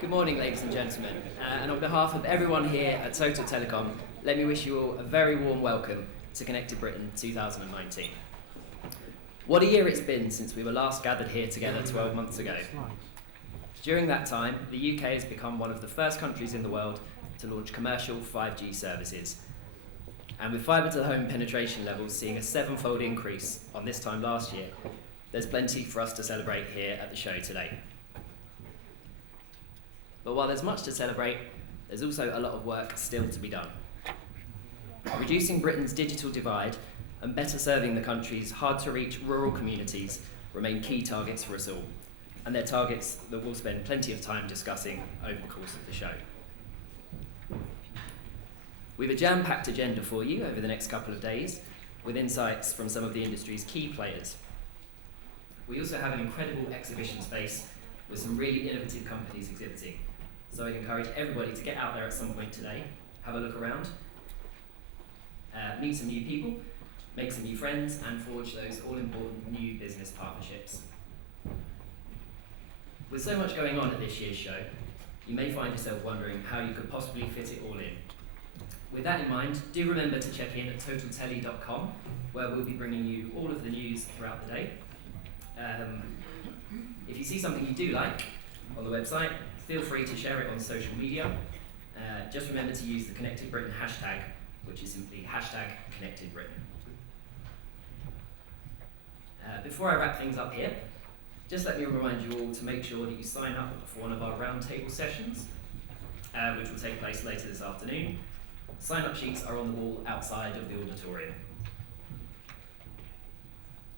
Good morning, ladies and gentlemen, and on behalf of everyone here at Total Telecom, let me wish you all a very warm welcome to Connected Britain 2019. What a year it's been since we were last gathered here together 12 months ago. During that time, the UK has become one of the first countries in the world to launch commercial 5G services. And with fibre to the home penetration levels seeing a 7-fold increase on this time last year, there's plenty for us to celebrate here at the show today. But while there's much to celebrate, there's also a lot of work still to be done. Reducing Britain's digital divide and better serving the country's hard-to-reach rural communities remain key targets for us all, and they're targets that we'll spend plenty of time discussing over the course of the show. We have a jam-packed agenda for you over the next couple of days, with insights from some of the industry's key players. We also have an incredible exhibition space with some really innovative companies exhibiting. So I encourage everybody to get out there at some point today, have a look around, meet some new people, make some new friends, and forge those all-important new business partnerships. With so much going on at this year's show, you may find yourself wondering how you could possibly fit it all in. With that in mind, do remember to check in at totaltelly.com, where we'll be bringing you all of the news throughout the day. If you see something you do like on the website, feel free to share it on social media. Just remember to use the Connected Britain hashtag, which is simply #ConnectedBritain. Before I wrap things up here, just let me remind you all to make sure that you sign up for one of our roundtable sessions, which will take place later this afternoon. Sign-up sheets are on the wall outside of the auditorium.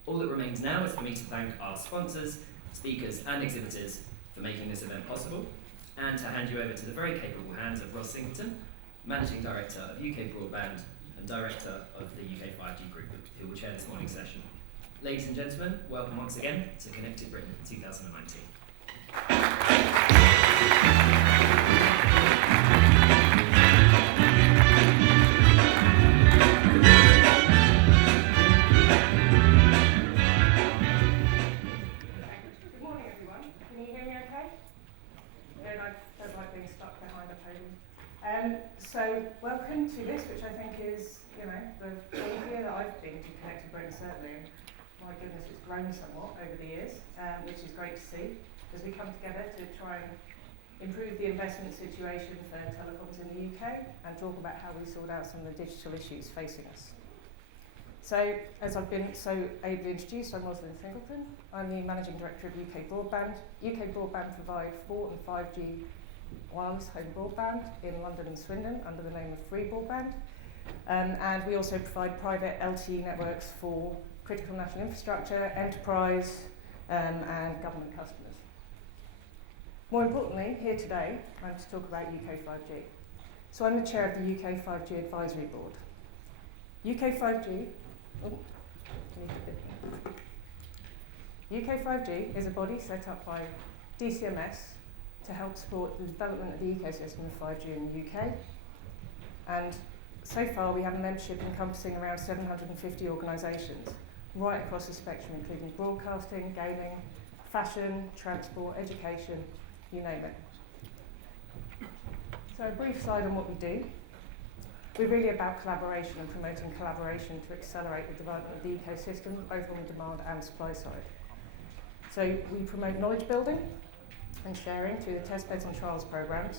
All that remains now is for me to thank our sponsors, speakers and exhibitors for making this event possible, and to hand you over to the very capable hands of Ross Singleton, Managing Director of UK Broadband and Director of the UK 5G Group, who will chair this morning's session. Ladies and gentlemen, welcome once again to Connected Britain 2019. So welcome to this, which I think is, the year that I've been to Connected Britain, certainly. My goodness, it's grown somewhat over the years, which is great to see, as we come together to try and improve the investment situation for telecoms in the UK and talk about how we sort out some of the digital issues facing us. So, as I've been so ably introduced, I'm Rosalind Singleton. I'm the Managing Director of UK Broadband. UK Broadband provide 4 and 5G wireless home broadband in London and Swindon under the name of Free Broadband. And we also provide private LTE networks for critical national infrastructure, enterprise and government customers. More importantly, here today, I'm to talk about UK 5G. So I'm the chair of the UK 5G Advisory Board. UK 5G, UK 5G is a body set up by DCMS to help support the development of the ecosystem of 5G in the UK. And so far we have a membership encompassing around 750 organisations, right across the spectrum, including broadcasting, gaming, fashion, transport, education, you name it. So a brief slide on what we do. We're really about collaboration and promoting collaboration to accelerate the development of the ecosystem, both on the demand and supply side. So we promote knowledge building and sharing through the testbeds and trials programs,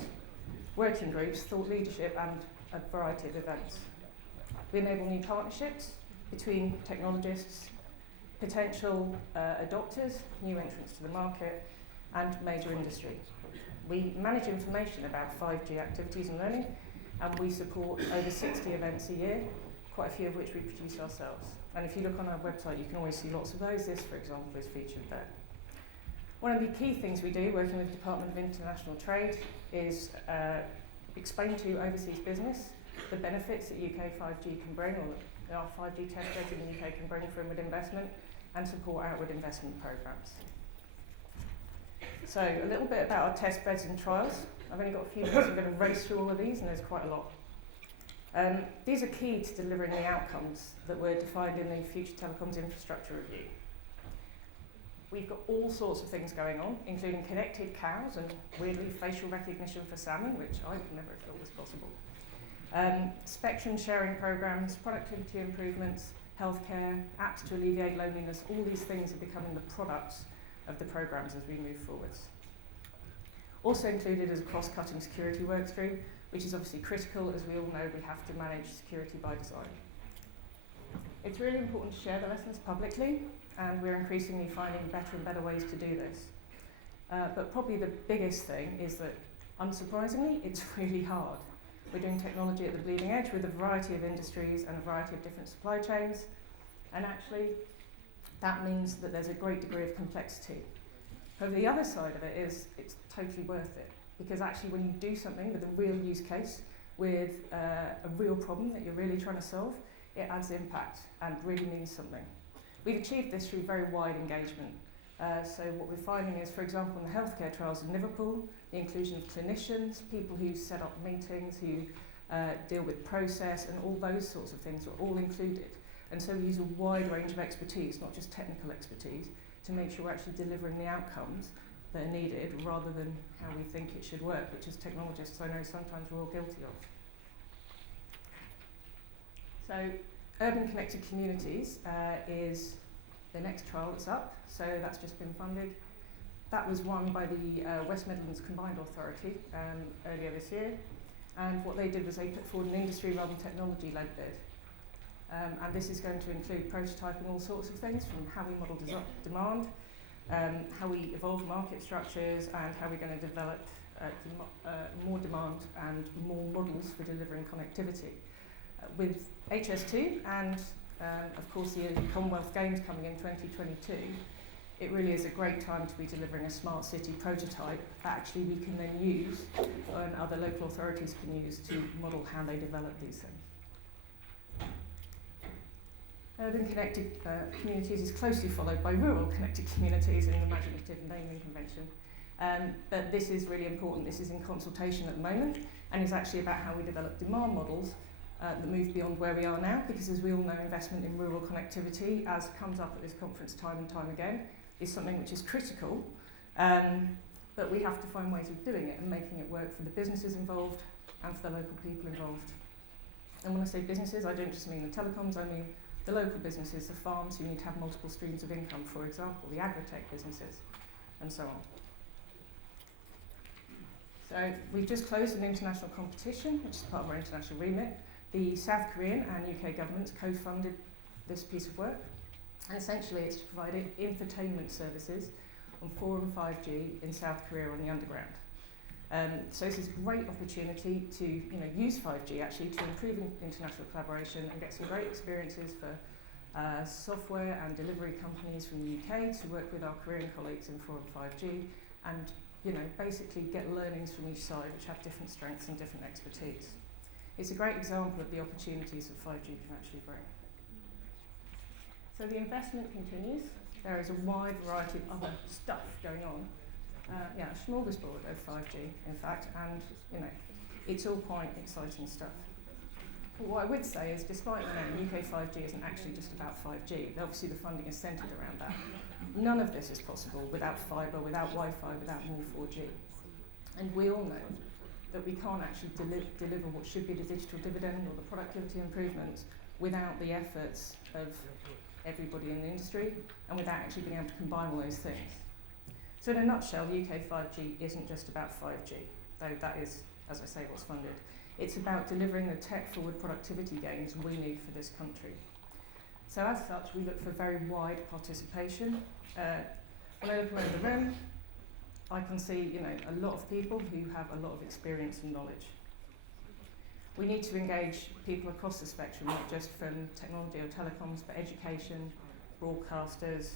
working groups, thought leadership and a variety of events. We enable new partnerships between technologists, potential adopters, new entrants to the market and major industry. We manage information about 5G activities and learning, and we support over 60 events a year, quite a few of which we produce ourselves. And if you look on our website, you can always see lots of those. This, for example, is featured there. One of the key things we do, working with the Department of International Trade, is explain to overseas business the benefits that UK 5G can bring, or that our 5G test beds in the UK can bring for inward investment, and support outward investment programmes. So a little bit about our test beds and trials. I've only got a few minutes, I'm going to race through all of these, and there's quite a lot. These are key to delivering the outcomes that were defined in the Future Telecoms Infrastructure Review. We've got all sorts of things going on, including connected cows and, weirdly, facial recognition for salmon, which I would never have thought was possible. Spectrum sharing programs, productivity improvements, healthcare, apps to alleviate loneliness, all these things are becoming the products of the programs as we move forwards. Also included is a cross-cutting security workstream, which is obviously critical. As we all know, we have to manage security by design. It's really important to share the lessons publicly, and we're increasingly finding better and better ways to do this. But probably the biggest thing is that, unsurprisingly, it's really hard. We're doing technology at the bleeding edge with a variety of industries and a variety of different supply chains, and actually that means that there's a great degree of complexity. However, the other side of it is it's totally worth it, because actually when you do something with a real use case, with a real problem that you're really trying to solve, it adds impact and really means something. We've achieved this through very wide engagement. So what we're finding is, for example, in the healthcare trials in Liverpool, the inclusion of clinicians, people who set up meetings, who deal with process, and all those sorts of things are all included. And so we use a wide range of expertise, not just technical expertise, to make sure we're actually delivering the outcomes that are needed, rather than how we think it should work, which as technologists I know sometimes we're all guilty of. So Urban Connected Communities is the next trial that's up, so that's just been funded. That was won by the West Midlands Combined Authority earlier this year, and what they did was they put forward an industry rather than technology-led bid. And this is going to include prototyping all sorts of things, from how we model demand, how we evolve market structures, and how we're going to develop more demand and more models for delivering connectivity. With HS2 and of course the Commonwealth Games coming in 2022, it really is a great time to be delivering a smart city prototype that actually we can then use and other local authorities can use to model how they develop these things. Urban Connected Communities is closely followed by Rural Connected Communities in the imaginative naming convention. But this is really important. This is in consultation at the moment, and is actually about how we develop demand models that move beyond where we are now, because as we all know, investment in rural connectivity, as comes up at this conference time and time again, is something which is critical, but we have to find ways of doing it and making it work for the businesses involved and for the local people involved. And when I say businesses, I don't just mean the telecoms, I mean the local businesses, the farms who need to have multiple streams of income, for example, the agri-tech businesses, and so on. So we've just closed an international competition, which is part of our international remit. The South Korean and UK governments co-funded this piece of work, and essentially it's to provide infotainment services on 4 and 5G in South Korea on the underground. So this is a great opportunity to use 5G actually to improve international collaboration and get some great experiences for software and delivery companies from the UK to work with our Korean colleagues in 4 and 5G, and basically get learnings from each side which have different strengths and different expertise. It's a great example of the opportunities that 5G can actually bring. So the investment continues. There is a wide variety of other stuff going on. A smorgasbord of 5G, in fact, and it's all quite exciting stuff. But what I would say is, despite UK 5G isn't actually just about 5G, obviously the funding is centred around that. None of this is possible without fibre, without Wi-Fi, without more 4G. And we all know that we can't actually deliver what should be the digital dividend or the productivity improvements without the efforts of everybody in the industry and without actually being able to combine all those things. So in a nutshell, UK 5G isn't just about 5G, though that is, as I say, what's funded. It's about delivering the tech-forward productivity gains we need for this country. So as such, we look for very wide participation. When I look around the room, I can see a lot of people who have a lot of experience and knowledge. We need to engage people across the spectrum, not just from technology or telecoms, but education, broadcasters,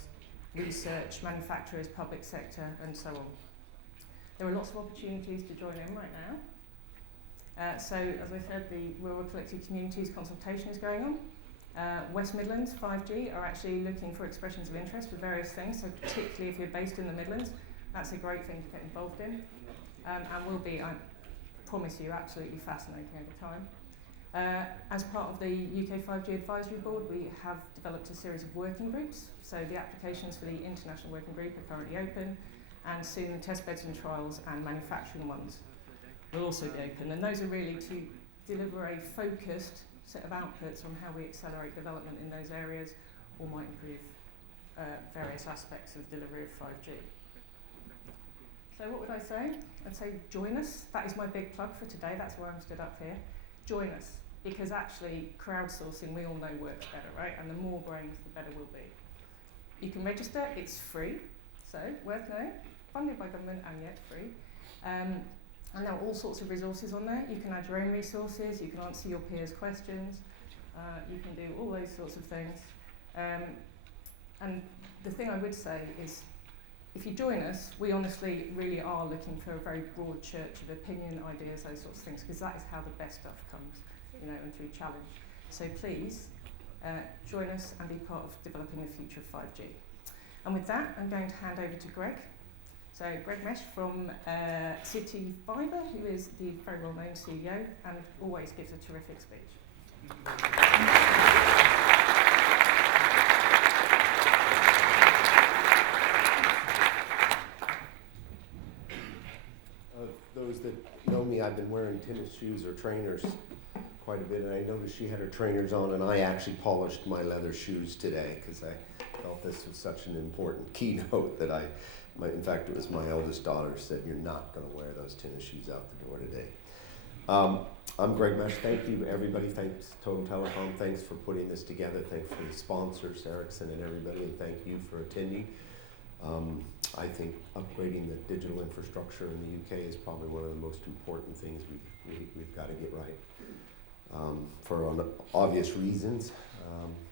research, manufacturers, public sector, and so on. There are lots of opportunities to join in right now. So, as I said, the Rural Collective Communities consultation is going on. West Midlands 5G are actually looking for expressions of interest for various things, so particularly if you're based in the Midlands, that's a great thing to get involved in, and will be, I promise you, absolutely fascinating over time. As part of the UK 5G Advisory Board, we have developed a series of working groups, so the applications for the international working group are currently open, and soon the test beds and trials and manufacturing ones will also be open, and those are really to deliver a focused set of outputs on how we accelerate development in those areas or might improve various aspects of delivery of 5G. So what would I say? I'd say join us. That is my big plug for today. That's why I'm stood up here. Join us, because actually crowdsourcing, we all know, works better, right? And the more brains, the better we'll be. You can register. It's free, so worth knowing. Funded by government and yet free. And there are all sorts of resources on there. You can add your own resources. You can answer your peers' questions. You can do all those sorts of things. And the thing I would say is, if you join us, we honestly really are looking for a very broad church of opinion, ideas, those sorts of things, because that is how the best stuff comes, you know, and through challenge. So please join us and be part of developing the future of 5G. And with that, I'm going to hand over to Greg. So Greg Mesh from City Fibre, who is the very well-known CEO and always gives a terrific speech. Those that know me, I've been wearing tennis shoes or trainers quite a bit, and I noticed she had her trainers on, and I actually polished my leather shoes today because I felt this was such an important keynote that in fact, it was my eldest daughter said, "You're not going to wear those tennis shoes out the door today." I'm Greg Mesh. Thank you, everybody. Thanks, Total Telecom. Thanks for putting this together. Thanks for the sponsors, Ericsson and everybody, and thank you for attending. I think upgrading the digital infrastructure in the UK is probably one of the most important things we've got to get right. For obvious reasons,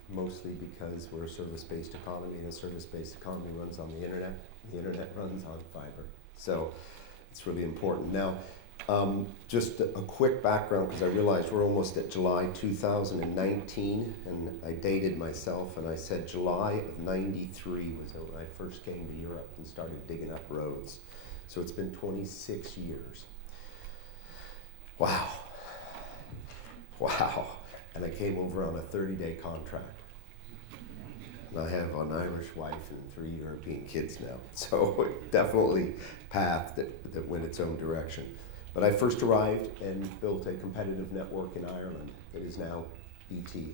mostly because we're a service-based economy, and a service-based economy runs on the internet. The internet runs on fiber. So it's really important. Now, just a quick background, because I realized we're almost at July 2019, and I dated myself, and I said July of '93 was when I first came to Europe and started digging up roads. So it's been 26 years. Wow. Wow. And I came over on a 30-day contract. And I have an Irish wife and 3 European kids now. So definitely path that went its own direction. But I first arrived and built a competitive network in Ireland that is now BT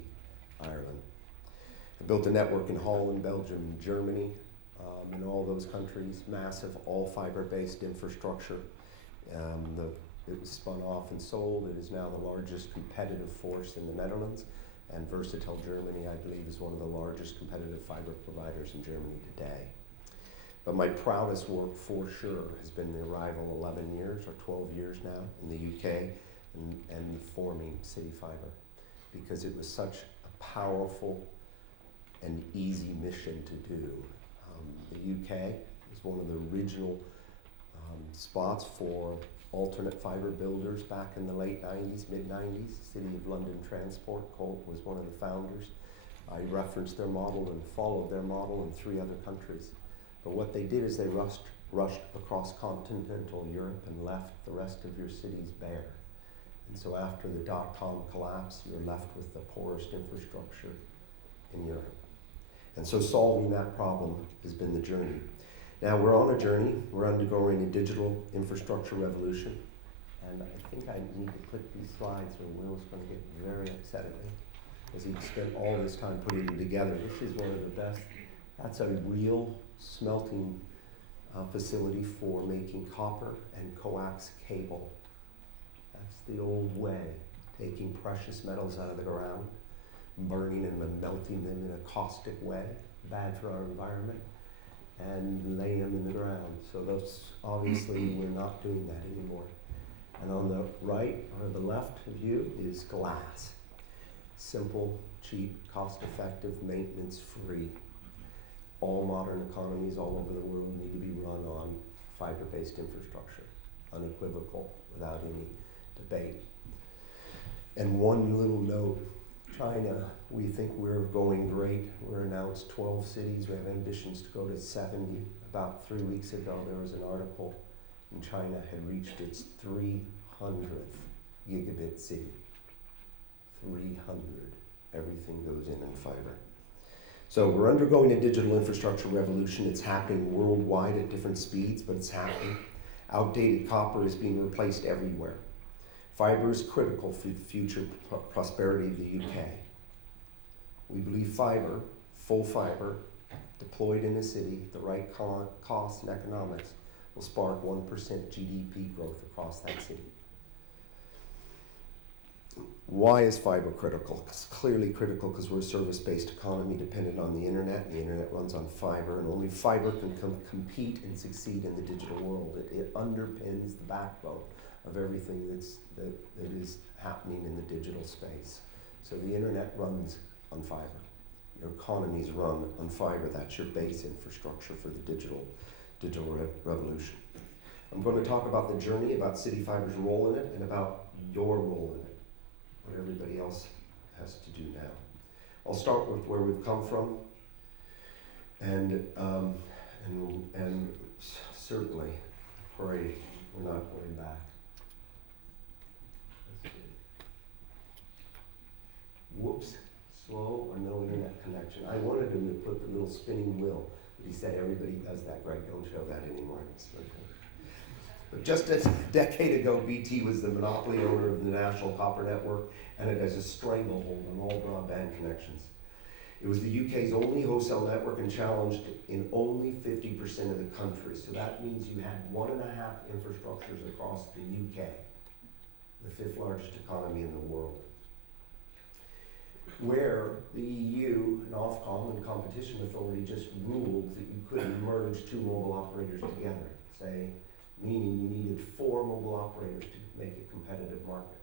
Ireland. I built a network in Holland, Belgium, and Germany, in all those countries, massive all fiber-based infrastructure. It was spun off and sold. It is now the largest competitive force in the Netherlands, and Versatel Germany, I believe, is one of the largest competitive fiber providers in Germany today. But my proudest work, for sure, has been the arrival 11 years or 12 years now in the UK and forming City Fibre, because it was such a powerful and easy mission to do. The UK was one of the original spots for alternate fibre builders back in the late 90s, mid-90s. City of London Transport, Colt was one of the founders. I referenced their model and followed their model in 3 other countries. But what they did is they rushed across continental Europe and left the rest of your cities bare. And so after the dot-com collapse, you're left with the poorest infrastructure in Europe. And so solving that problem has been the journey. Now we're on a journey. We're undergoing a digital infrastructure revolution. And I think I need to click these slides or Will's going to get very upset at me, because he spent all this time putting them together. This is one of the best. That's a real smelting facility for making copper and coax cable. That's the old way, taking precious metals out of the ground, burning them and melting them in a caustic way, bad for our environment, and laying them in the ground. So those, obviously we're not doing that anymore. And on the right or the left of you is glass. Simple, cheap, cost-effective, maintenance-free. All modern economies all over the world need to be run on fiber-based infrastructure, unequivocal, without any debate. And one little note, China, we think we're going great. We're announced 12 cities. We have ambitions to go to 70. About 3 weeks ago, there was an article in China had reached its 300th gigabit city. 300. Everything goes in fiber. So we're undergoing a digital infrastructure revolution. It's happening worldwide at different speeds, but it's happening. Outdated copper is being replaced everywhere. Fiber is critical for the future prosperity of the UK. We believe fiber, full fiber, deployed in a city, the right cost and economics, will spark 1% GDP growth across that city. Why is fiber critical? It's clearly critical because we're a service-based economy dependent on the internet, and the internet runs on fiber, and only fiber can compete and succeed in the digital world. It underpins the backbone of everything that is happening in the digital space. So the internet runs on fiber. Your economies run on fiber. That's your base infrastructure for the digital revolution. I'm going to talk about the journey, about City Fiber's role in it, and about your role in it, what everybody else has to do now. I'll start with where we've come from, and certainly pray we're not going back. Let's see. Whoops, slow or no internet connection. I wanted him to put the little spinning wheel, but he said everybody does that. Greg, don't show that anymore. But just a decade ago, BT was the monopoly owner of the national copper network, and it has a stranglehold on all broadband connections. It was the UK's only wholesale network and challenged in only 50% of the country. So that means you had 1.5 infrastructures across the UK, the 5th largest economy in the world. Where the EU and Ofcom and Competition Authority just ruled that you couldn't merge 2 mobile operators together, meaning you needed 4 mobile operators to make a competitive market.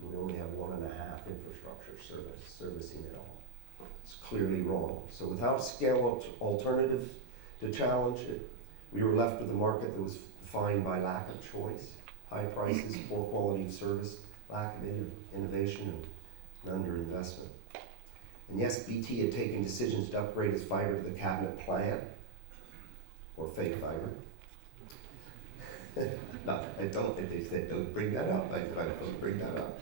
And we only have 1.5 infrastructure servicing it all. It's clearly wrong. So without scale alternatives to challenge it, we were left with a market that was defined by lack of choice, high prices, poor quality of service, lack of innovation, and underinvestment. And yes, BT had taken decisions to upgrade its fiber to the cabinet plan, or fake fiber. No, I don't. They said, don't bring that up. I said, I don't bring that up.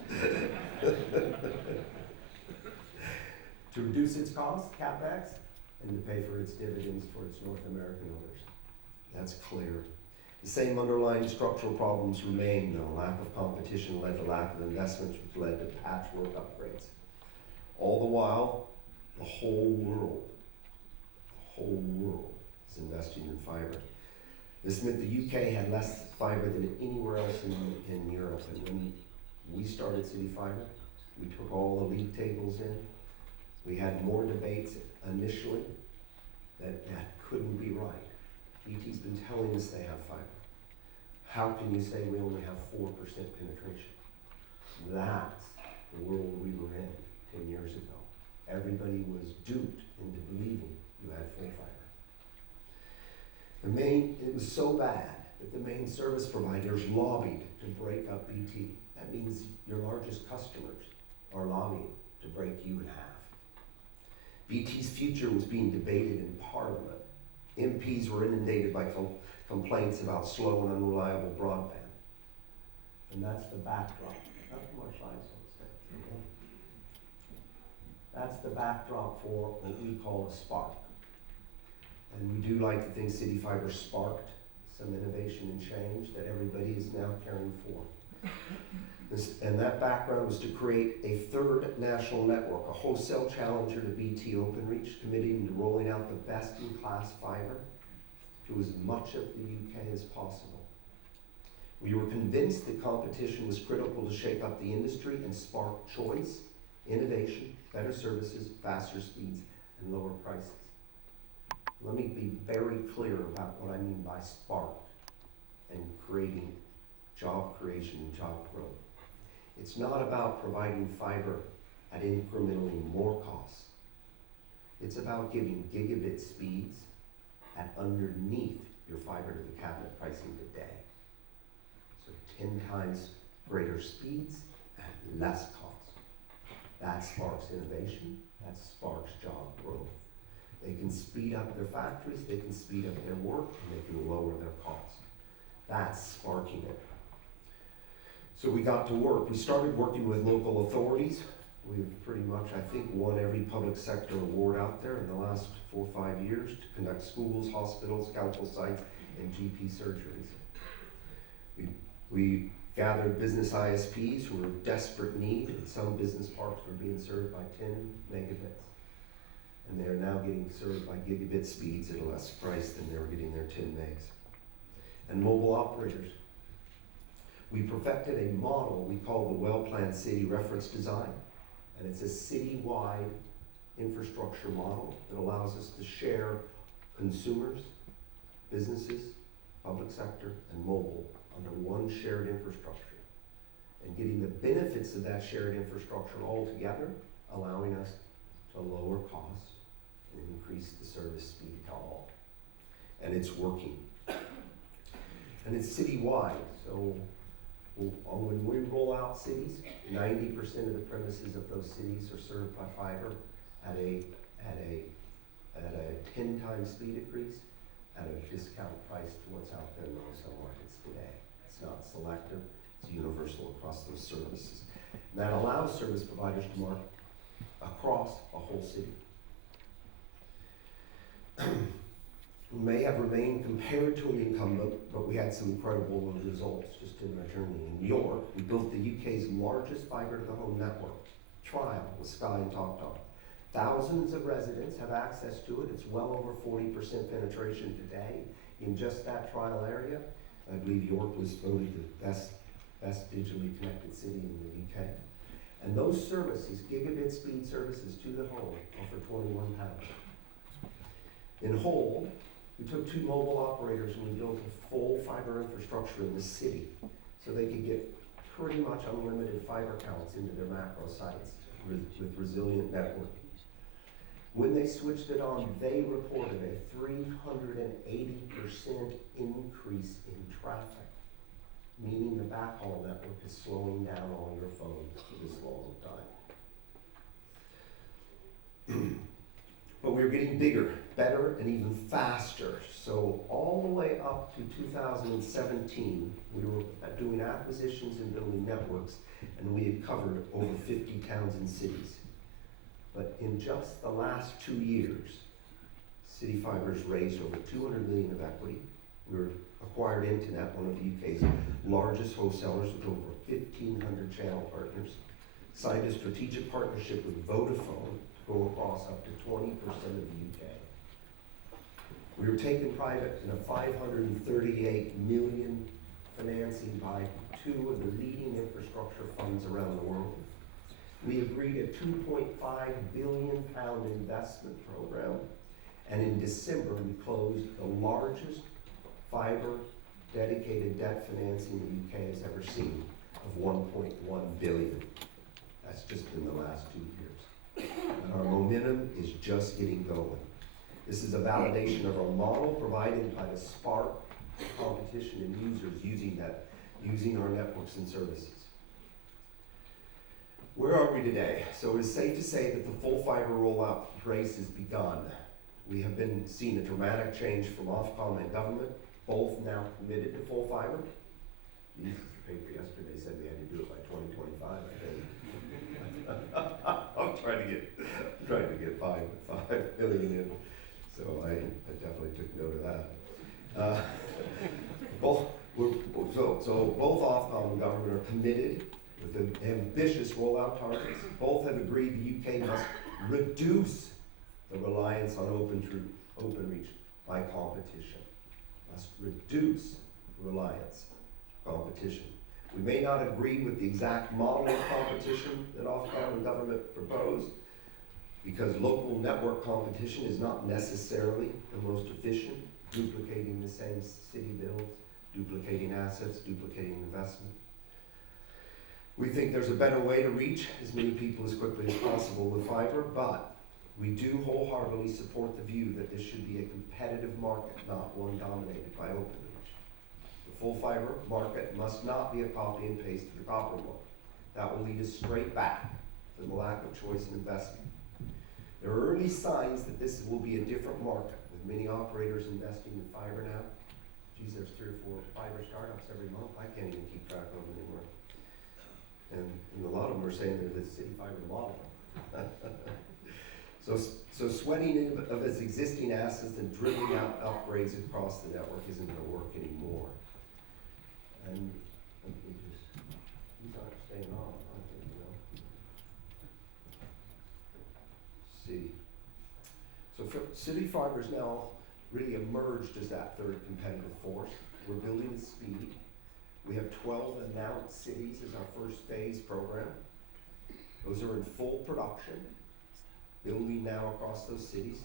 To reduce its cost, CapEx, and to pay for its dividends for its North American owners. That's clear. The same underlying structural problems remain, though. Lack of competition led to lack of investments, which led to patchwork upgrades. All the while, the whole world is investing in fiber. This meant the UK had less fiber than anywhere else in Europe. And when we started City Fiber, we took all the league tables in. We had more debates initially that couldn't be right. BT's been telling us they have fiber. How can you say we only have 4% penetration? That's the world we were in 10 years ago. Everybody was duped into believing you had full fiber. It was so bad that the main service providers lobbied to break up BT. That means your largest customers are lobbying to break you in half. BT's future was being debated in Parliament. MPs were inundated by complaints about slow and unreliable broadband. And that's the backdrop. Not more slides on this thing. That's the backdrop for what we call a spark. And we do like to think City Fiber sparked some innovation and change that everybody is now caring for. And that background was to create a 3rd national network, a wholesale challenger to BT Openreach, committing to rolling out the best-in-class fiber to as much of the UK as possible. We were convinced that competition was critical to shake up the industry and spark choice, innovation, better services, faster speeds, and lower prices. Let me be very clear about what I mean by spark and creating job creation and job growth. It's not about providing fiber at incrementally more costs. It's about giving gigabit speeds at underneath your fiber to the cabinet pricing today. So 10 times greater speeds at less cost. That sparks innovation, that sparks job growth. They can speed up their factories, they can speed up their work, and they can lower their costs. That's sparking it. So we got to work. We started working with local authorities. We've pretty much, I think, won every public sector award out there in the last 4 or 5 years to conduct schools, hospitals, council sites, and GP surgeries. We gathered business ISPs who were in desperate need, and some business parks were being served by 10 megabits. And they're now getting served by gigabit speeds at a less price than they were getting their 10 megs. And mobile operators. We perfected a model we call the Well-Planned City Reference Design, and it's a citywide infrastructure model that allows us to share consumers, businesses, public sector, and mobile under one shared infrastructure, and getting the benefits of that shared infrastructure all together, allowing us to lower costs and increase the service speed to all. And it's working. And it's citywide, so when we roll out cities, 90% of the premises of those cities are served by fiber at a 10 times speed increase at a discount price to what's out there in the wholesale markets today. It's not selective, it's universal across those services. And that allows service providers to market across a whole city. We may have remained compared to an incumbent, but we had some incredible results just in our journey. In New York, we built the UK's largest fiber-to-the-home network, trial with Sky and TalkTalk. Thousands of residents have access to it. It's well over 40% penetration today in just that trial area. I believe York was voted the best digitally connected city in the UK. And those services, gigabit speed services to the home, are for £21. In Hull, we took 2 mobile operators and we built a full fiber infrastructure in the city so they could get pretty much unlimited fiber counts into their macro sites with resilient networking. When they switched it on, they reported a 380% increase in traffic, meaning the backhaul network is slowing down on your phone for this long time. But we were getting bigger, better, and even faster. So all the way up to 2017, we were doing acquisitions and building networks, and we had covered over 50 towns and cities. But in just the last 2 years, City Fiber's raised over 200 million of equity. We were acquired Internet, one of the UK's largest wholesalers with over 1,500 channel partners, signed a strategic partnership with Vodafone to go across up to 20% of the UK. We were taken private in a 538 million financing by 2 of the leading infrastructure funds around the world. We agreed a £2.5 billion investment program, and in December we closed the largest fiber dedicated debt financing the UK has ever seen of 1.1 billion. That's just in the last 2 years. And our momentum is just getting going. This is a validation of our model provided by the spark competition and users using our networks and services. Where are we today? So it's safe to say that the full fiber rollout race has begun. We have been seeing a dramatic change from Ofcom and government, both now committed to full fiber. The paper yesterday said we had to do it by 2025, I think. I'm trying to get 5 million in, so I definitely took note of that. Both Ofcom and government are committed with the ambitious rollout targets. Both have agreed the UK must reduce the reliance on OpenReach by competition. Must reduce reliance competition. We may not agree with the exact model of competition that Ofcom and government proposed, because local network competition is not necessarily the most efficient, duplicating the same city builds, duplicating assets, duplicating investment. We think there's a better way to reach as many people as quickly as possible with fiber, but we do wholeheartedly support the view that this should be a competitive market, not one dominated by OpenReach. The full fiber market must not be a copy and paste of the copper one. That will lead us straight back to the lack of choice and investment. There are early signs that this will be a different market, with many operators investing in fiber now. Geez, there's 3 or 4 fiber startups every month. I can't even keep track of them anymore. And a lot of them are saying they're the city fiber model. So sweating of its existing assets and drilling out upgrades across the network isn't going to work anymore. And these aren't staying on, aren't they? See. So city fiber is now really emerged as that third competitive force. We're building at speed. We have 12 announced cities as our first phase program. Those are in full production, building now across those cities.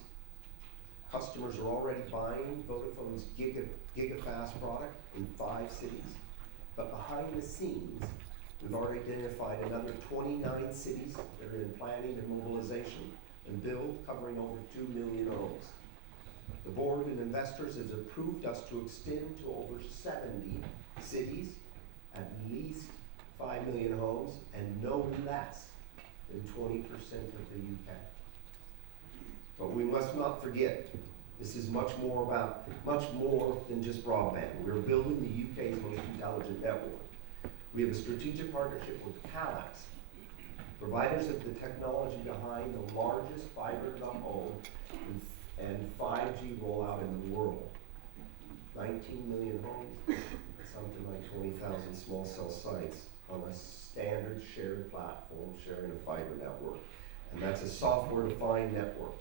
Customers are already buying Vodafone's GigaFast product in 5 cities. But behind the scenes, we've already identified another 29 cities that are in planning and mobilization and build, covering over 2 million homes. The board and investors has approved us to extend to over 70 cities, at least 5 million homes, and no less than 20% of the UK. But we must not forget, this is much more than just broadband. We're building the UK's most intelligent network. We have a strategic partnership with Calix, providers of the technology behind the largest fiber to the home and 5G rollout in the world. 19 million homes, something like 20,000 small cell sites on a standard shared platform, sharing a fiber network. And that's a software-defined network.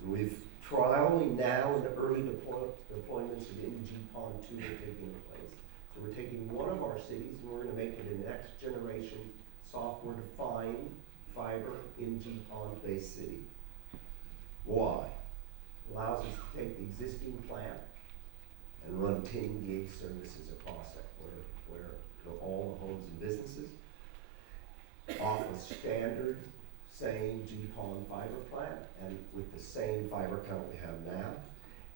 And we've trialing now in the early deployments of NG-PON2 are taking place. So we're taking one of our cities and we're going to make it a next generation software-defined fiber NG-PON based city. Why? Allows us to take the existing plant and run 10 gig services across it, where all the homes and businesses off a standard same GPON fiber plant and with the same fiber count we have now,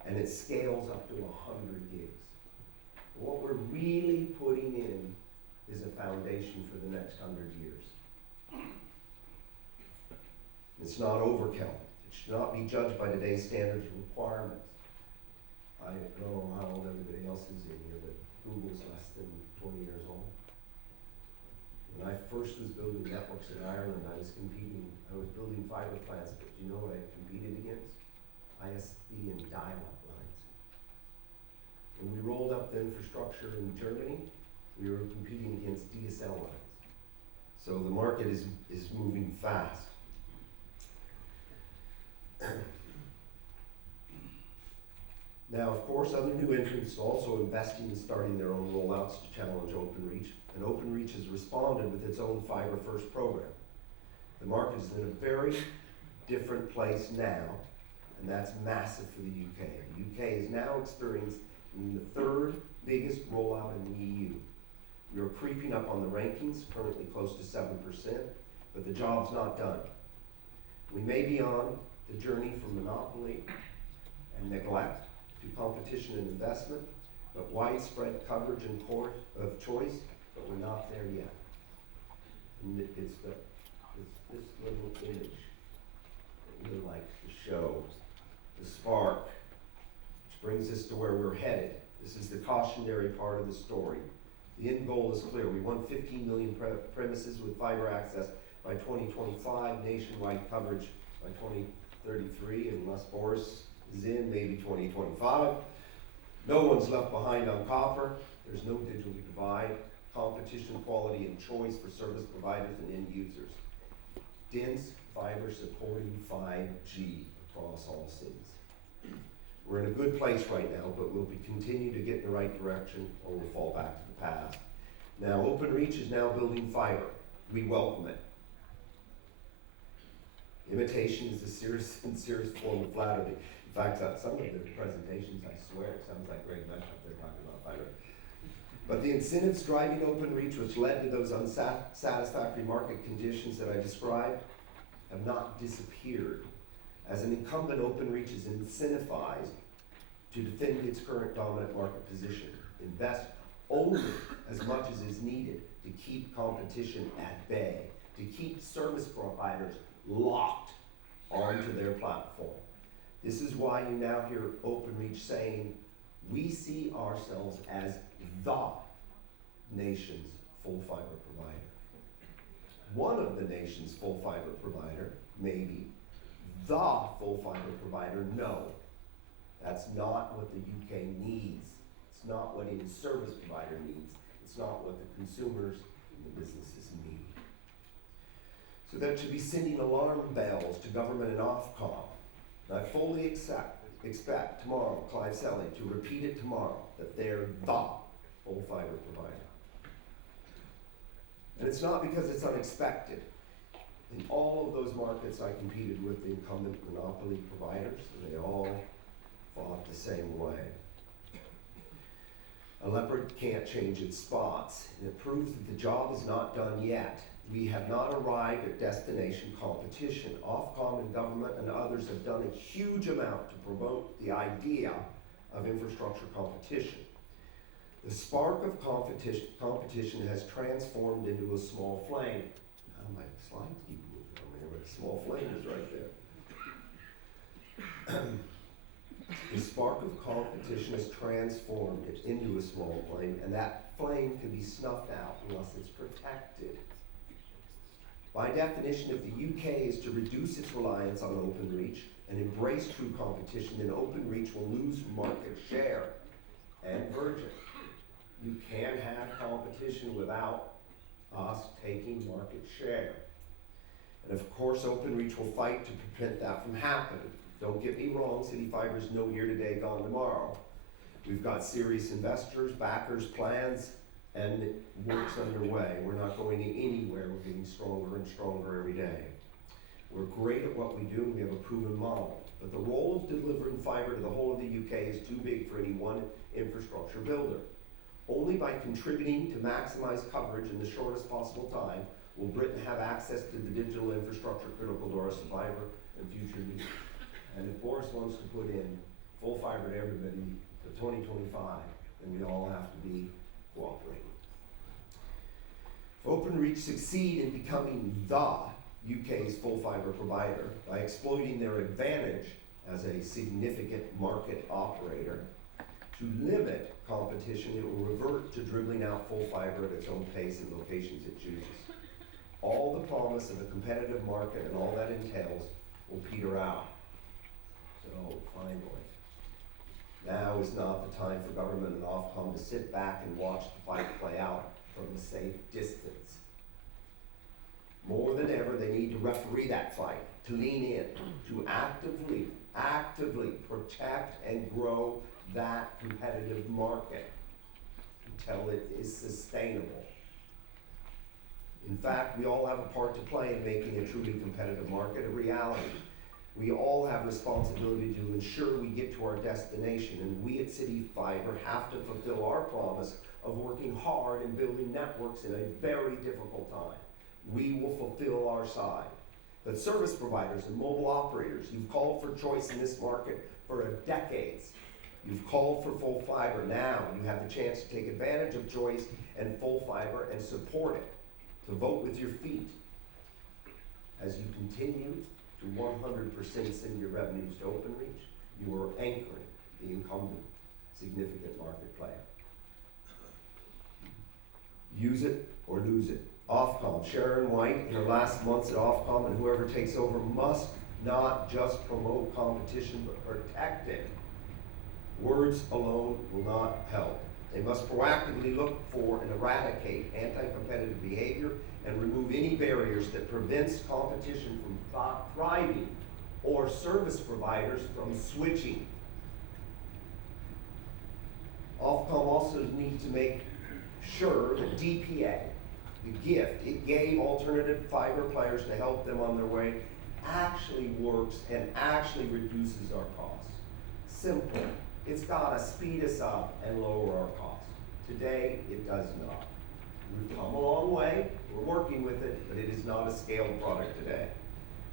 and it scales up to 100 gigs. What we're really putting in is a foundation for the next 100 years. It's not overkill. It should not be judged by today's standards and requirements. I don't know how old everybody else is in here, but Google's less than 20 years old. When I first was building networks in Ireland, I was building fiber plants, but do you know what I competed against? ISP and dial-up lines. When we rolled up the infrastructure in Germany, we were competing against DSL lines. So the market is moving fast. Now, of course, other new entrants also investing in starting their own rollouts to challenge OpenReach, and OpenReach has responded with its own Fiber First program. The market is in a very different place now, and that's massive for the UK. The UK is now experiencing the 3rd biggest rollout in the EU. We are creeping up on the rankings, currently close to 7%, but the job's not done. We may be on the journey from monopoly and neglect to competition and investment, but widespread coverage and of choice, but we're not there yet. And it's this little image that we like to show, the spark, which brings us to where we're headed. This is the cautionary part of the story. The end goal is clear. We want 15 million premises with fiber access by 2025, nationwide coverage by 2033, unless Boris is in, maybe 2025. No one's left behind on copper. There's no digital divide. Competition, quality, and choice for service providers and end users. Dense fiber supporting 5G across all cities. We're in a good place right now, but we'll continue to get in the right direction or we'll fall back to the past. Now, OpenReach is now building fiber. We welcome it. Imitation is the sincerest form of flattery. In fact, some of the presentations, I swear, it sounds like Greg Mesh up there talking about fiber. But the incentives driving OpenReach, which led to those unsatisfactory market conditions that I described, have not disappeared. As an incumbent, OpenReach is incentivized to defend its current dominant market position, invest only as much as is needed to keep competition at bay, to keep service providers locked onto their platform. This is why you now hear OpenReach saying, we see ourselves as the nation's full fiber provider. One of the nation's full fiber provider, maybe. The full fiber provider, no. That's not what the UK needs. It's not what any service provider needs. It's not what the consumers and the businesses need. So that should be sending alarm bells to government and Ofcom. And I fully expect tomorrow, Clive Selly, to repeat it tomorrow, that they're the full fiber provider. And it's not because it's unexpected. In all of those markets I competed with the incumbent monopoly providers, and they all fought the same way. A leopard can't change its spots, and it proves that the job is not done yet. We have not arrived at destination competition. Ofcom and government and others have done a huge amount to promote the idea of infrastructure competition. The spark of competition has transformed into a small flame. Oh, my slides keep moving on there, but a small flame is right there. The spark of competition has transformed it into a small flame, and that flame can be snuffed out unless it's protected. By definition, if the UK is to reduce its reliance on OpenReach and embrace true competition, then OpenReach will lose market share. And Virgin, you can't have competition without us taking market share. And of course, OpenReach will fight to prevent that from happening. Don't get me wrong, City Fiber's no here today, gone tomorrow. We've got serious investors, backers, plans, and work's underway. We're not going anywhere. We're getting stronger and stronger every day. We're great at what we do, and we have a proven model. But the role of delivering fiber to the whole of the UK is too big for any one infrastructure builder. Only by contributing to maximize coverage in the shortest possible time will Britain have access to the digital infrastructure critical to our survival and future needs. And if Boris wants to put in full fiber to everybody for 2025, then we all have to be cooperating. If OpenReach succeed in becoming the UK's full fiber provider by exploiting their advantage as a significant market operator, to limit competition, it will revert to dribbling out full fiber at its own pace and locations it chooses. All the promise of a competitive market and all that entails will peter out. So finally, now is not the time for government and Ofcom to sit back and watch the fight play out from a safe distance. More than ever, they need to referee that fight, to lean in, to actively protect and grow that competitive market until it is sustainable. In fact, we all have a part to play in making a truly competitive market a reality. We all have responsibility to ensure we get to our destination, and we at City Fiber have to fulfill our promise of working hard and building networks in a very difficult time. We will fulfill our side. But service providers and mobile operators, you've called for choice in this market for decades. You've called for full fiber. Now you have the chance to take advantage of choice and full fiber and support it, to vote with your feet. As you continue to 100% send your revenues to OpenReach, you are anchoring the incumbent significant market player. Use it or lose it. Ofcom, Sharon White, in her last months at Ofcom, and whoever takes over must not just promote competition, but protect it. Words alone will not help. They must proactively look for and eradicate anti-competitive behavior and remove any barriers that prevents competition from thriving or service providers from switching. Ofcom also needs to make sure that DPA, the gift it gave alternative fiber players to help them on their way, actually works and actually reduces our costs. Simple. It's got to speed us up and lower our costs. Today, it does not. We've come a long way, we're working with it, but it is not a scaled product today.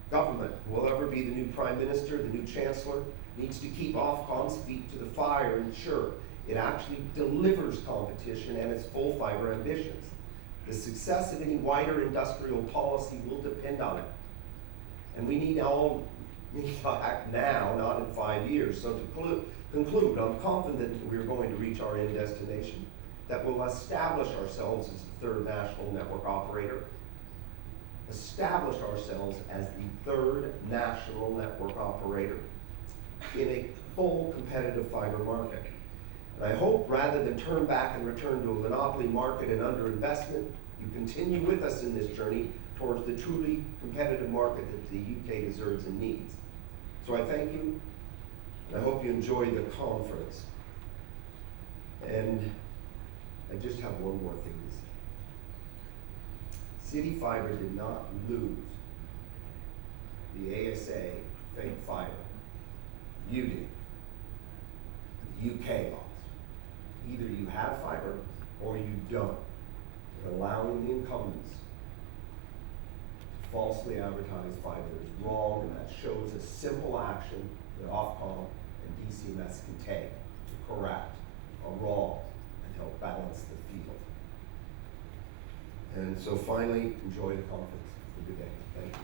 Government, who will ever be the new Prime Minister, the new Chancellor, needs to keep Ofcom's feet to the fire and ensure it actually delivers competition and its full fibre ambitions. The success of any wider industrial policy will depend on it. And we need to act now, not in 5 years. So to conclude, I'm confident that we're going to reach our end destination, that will establish ourselves as the third national network operator, establish ourselves as the third national network operator in a full competitive fibre market. And I hope, rather than turn back and return to a monopoly market and underinvestment, you continue with us in this journey towards the truly competitive market that the UK deserves and needs. So I thank you, and I hope you enjoy the conference. And I just have one more thing to say. City Fibre did not lose the ASA fake fibre. You did. The UK lost. Either you have fibre or you don't. But allowing the incumbents to falsely advertise fibre is wrong, and that shows a simple action that Ofcom and DCMS can take to correct a wrong and help balance the field. And so finally, enjoy the conference. Have a good day. Thank you.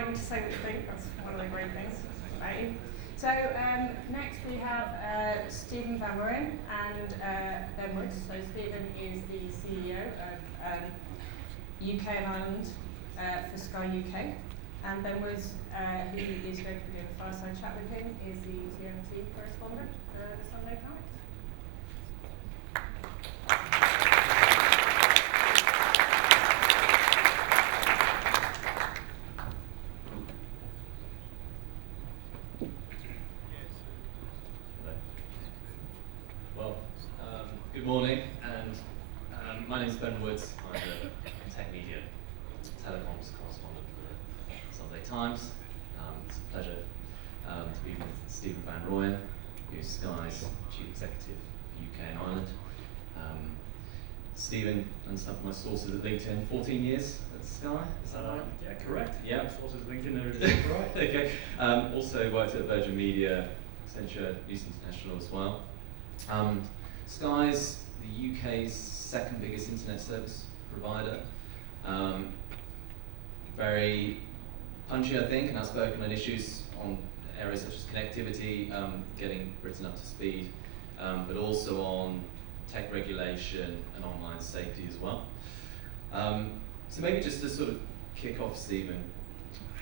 To say what you think, that's one of the great things about you. So next we have Stephen Van Rooyen and Ben Woods. So Stephen is the CEO of UK and Ireland for Sky UK, and Ben Woods, who is going to be doing a fireside chat with him, is the TMT correspondent for the Sunday Times. Good morning, and my name is Ben Woods. I'm the Tech Media Telecoms correspondent for the Sunday Times. It's a pleasure to be with Stephen Van Rooyen, who's Sky's Chief Executive for UK and Ireland. Stephen, and some of my sources at LinkedIn, 14 years at Sky, is that right? Yeah, correct. Yeah. Sources LinkedIn, everything's right. Okay. Also worked at Virgin Media, Accenture, News International as well. Sky's the UK's second biggest internet service provider. Very punchy, I think, and outspoken on issues on areas such as connectivity, getting Britain up to speed, but also on tech regulation and online safety as well. So maybe just to sort of kick off, Stephen,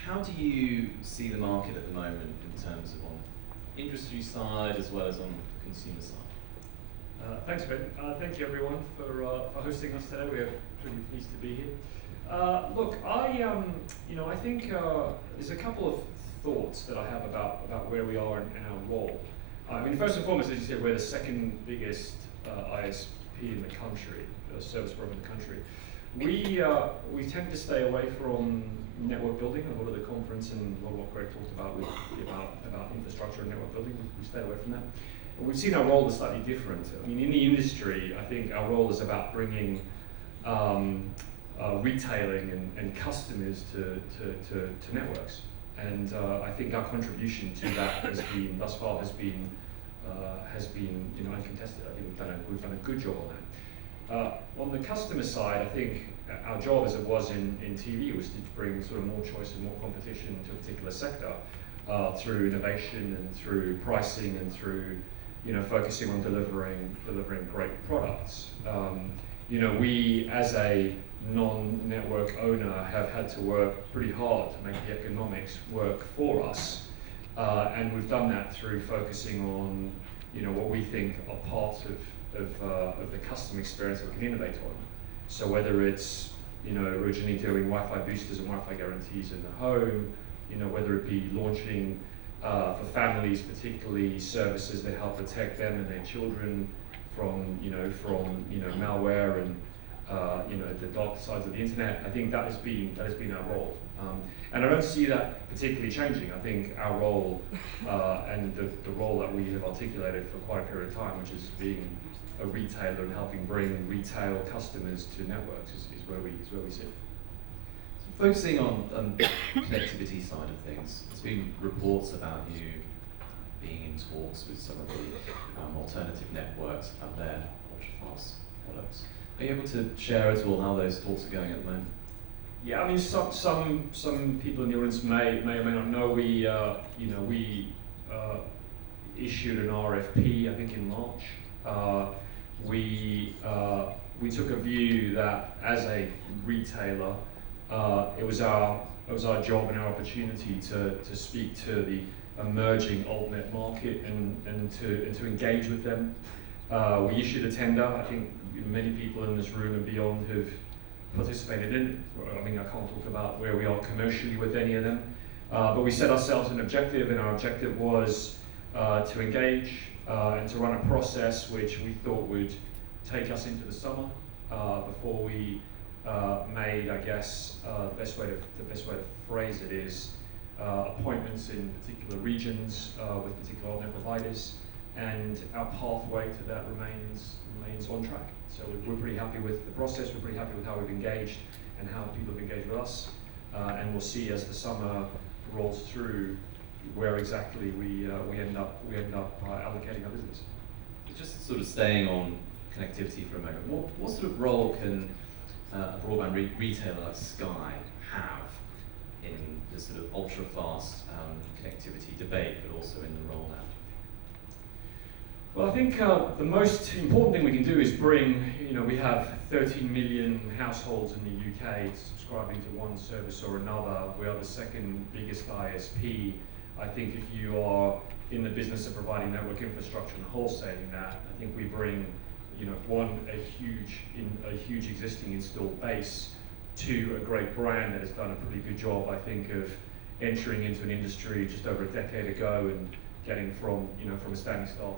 how do you see the market at the moment in terms of on industry side as well as on the consumer side? Thanks, Ben. Thank you, everyone, for hosting us today. We're pretty pleased to be here. Look, I think there's a couple of thoughts that I have about where we are in our role. I mean, first and foremost, as you said, we're the second biggest ISP in the country, service provider in the country. We tend to stay away from network building. A lot of the conference and a lot of what Greg talked about about infrastructure and network building, we stay away from that. But we've seen our role is slightly different. I mean, in the industry, I think our role is about bringing retailing and customers to networks. And I think our contribution to that has been, thus far, has been uncontested. I think we've done a good job on that. On the customer side, I think our job, as it was in TV, was to bring sort of more choice and more competition to a particular sector through innovation and through pricing and through focusing on delivering great products. We as a non-network owner have had to work pretty hard to make the economics work for us, and we've done that through focusing on what we think are parts of the customer experience that we can innovate on. So whether it's originally doing Wi-Fi boosters and Wi-Fi guarantees in the home, whether it be launching for families, particularly services that help protect them and their children from malware the dark sides of the internet. I think that has been our role. And I don't see that particularly changing. I think our role and the role that we have articulated for quite a period of time, which is being a retailer and helping bring retail customers to networks, is where we sit. So focusing on connectivity side of things, there's been reports about you being in talks with some of the alternative networks about their ultra-fast products. Are you able to share at all how those talks are going at the moment? Yeah, I mean, some people in the audience may or may not know we issued an RFP, I think in March. We took a view that as a retailer, it was our job and our opportunity to speak to the emerging altnet market and to engage with them. We issued a tender. I think many people in this room and beyond have participated in it. I mean, I can't talk about where we are commercially with any of them, but we set ourselves an objective, and our objective was to engage and to run a process which we thought would take us into the summer before we made, I guess, the best way to phrase it is appointments in particular regions with particular altnet providers, and our pathway to that remains on track. So we're pretty happy with the process. We're pretty happy with how we've engaged and how people have engaged with us, and we'll see as the summer rolls through where exactly we end up allocating our business. Just sort of staying on connectivity for a moment, what sort of role can a broadband retailer like Sky have in the sort of ultra-fast connectivity debate, but also in the rollout? Well, I think the most important thing we can do is bring, we have 13 million households in the UK subscribing to one service or another. We are the second biggest ISP. I think if you are in the business of providing network infrastructure and wholesaling that, I think we bring, a huge existing installed base, to a great brand that has done a pretty good job, I think, of entering into an industry just over a decade ago and getting from a standing start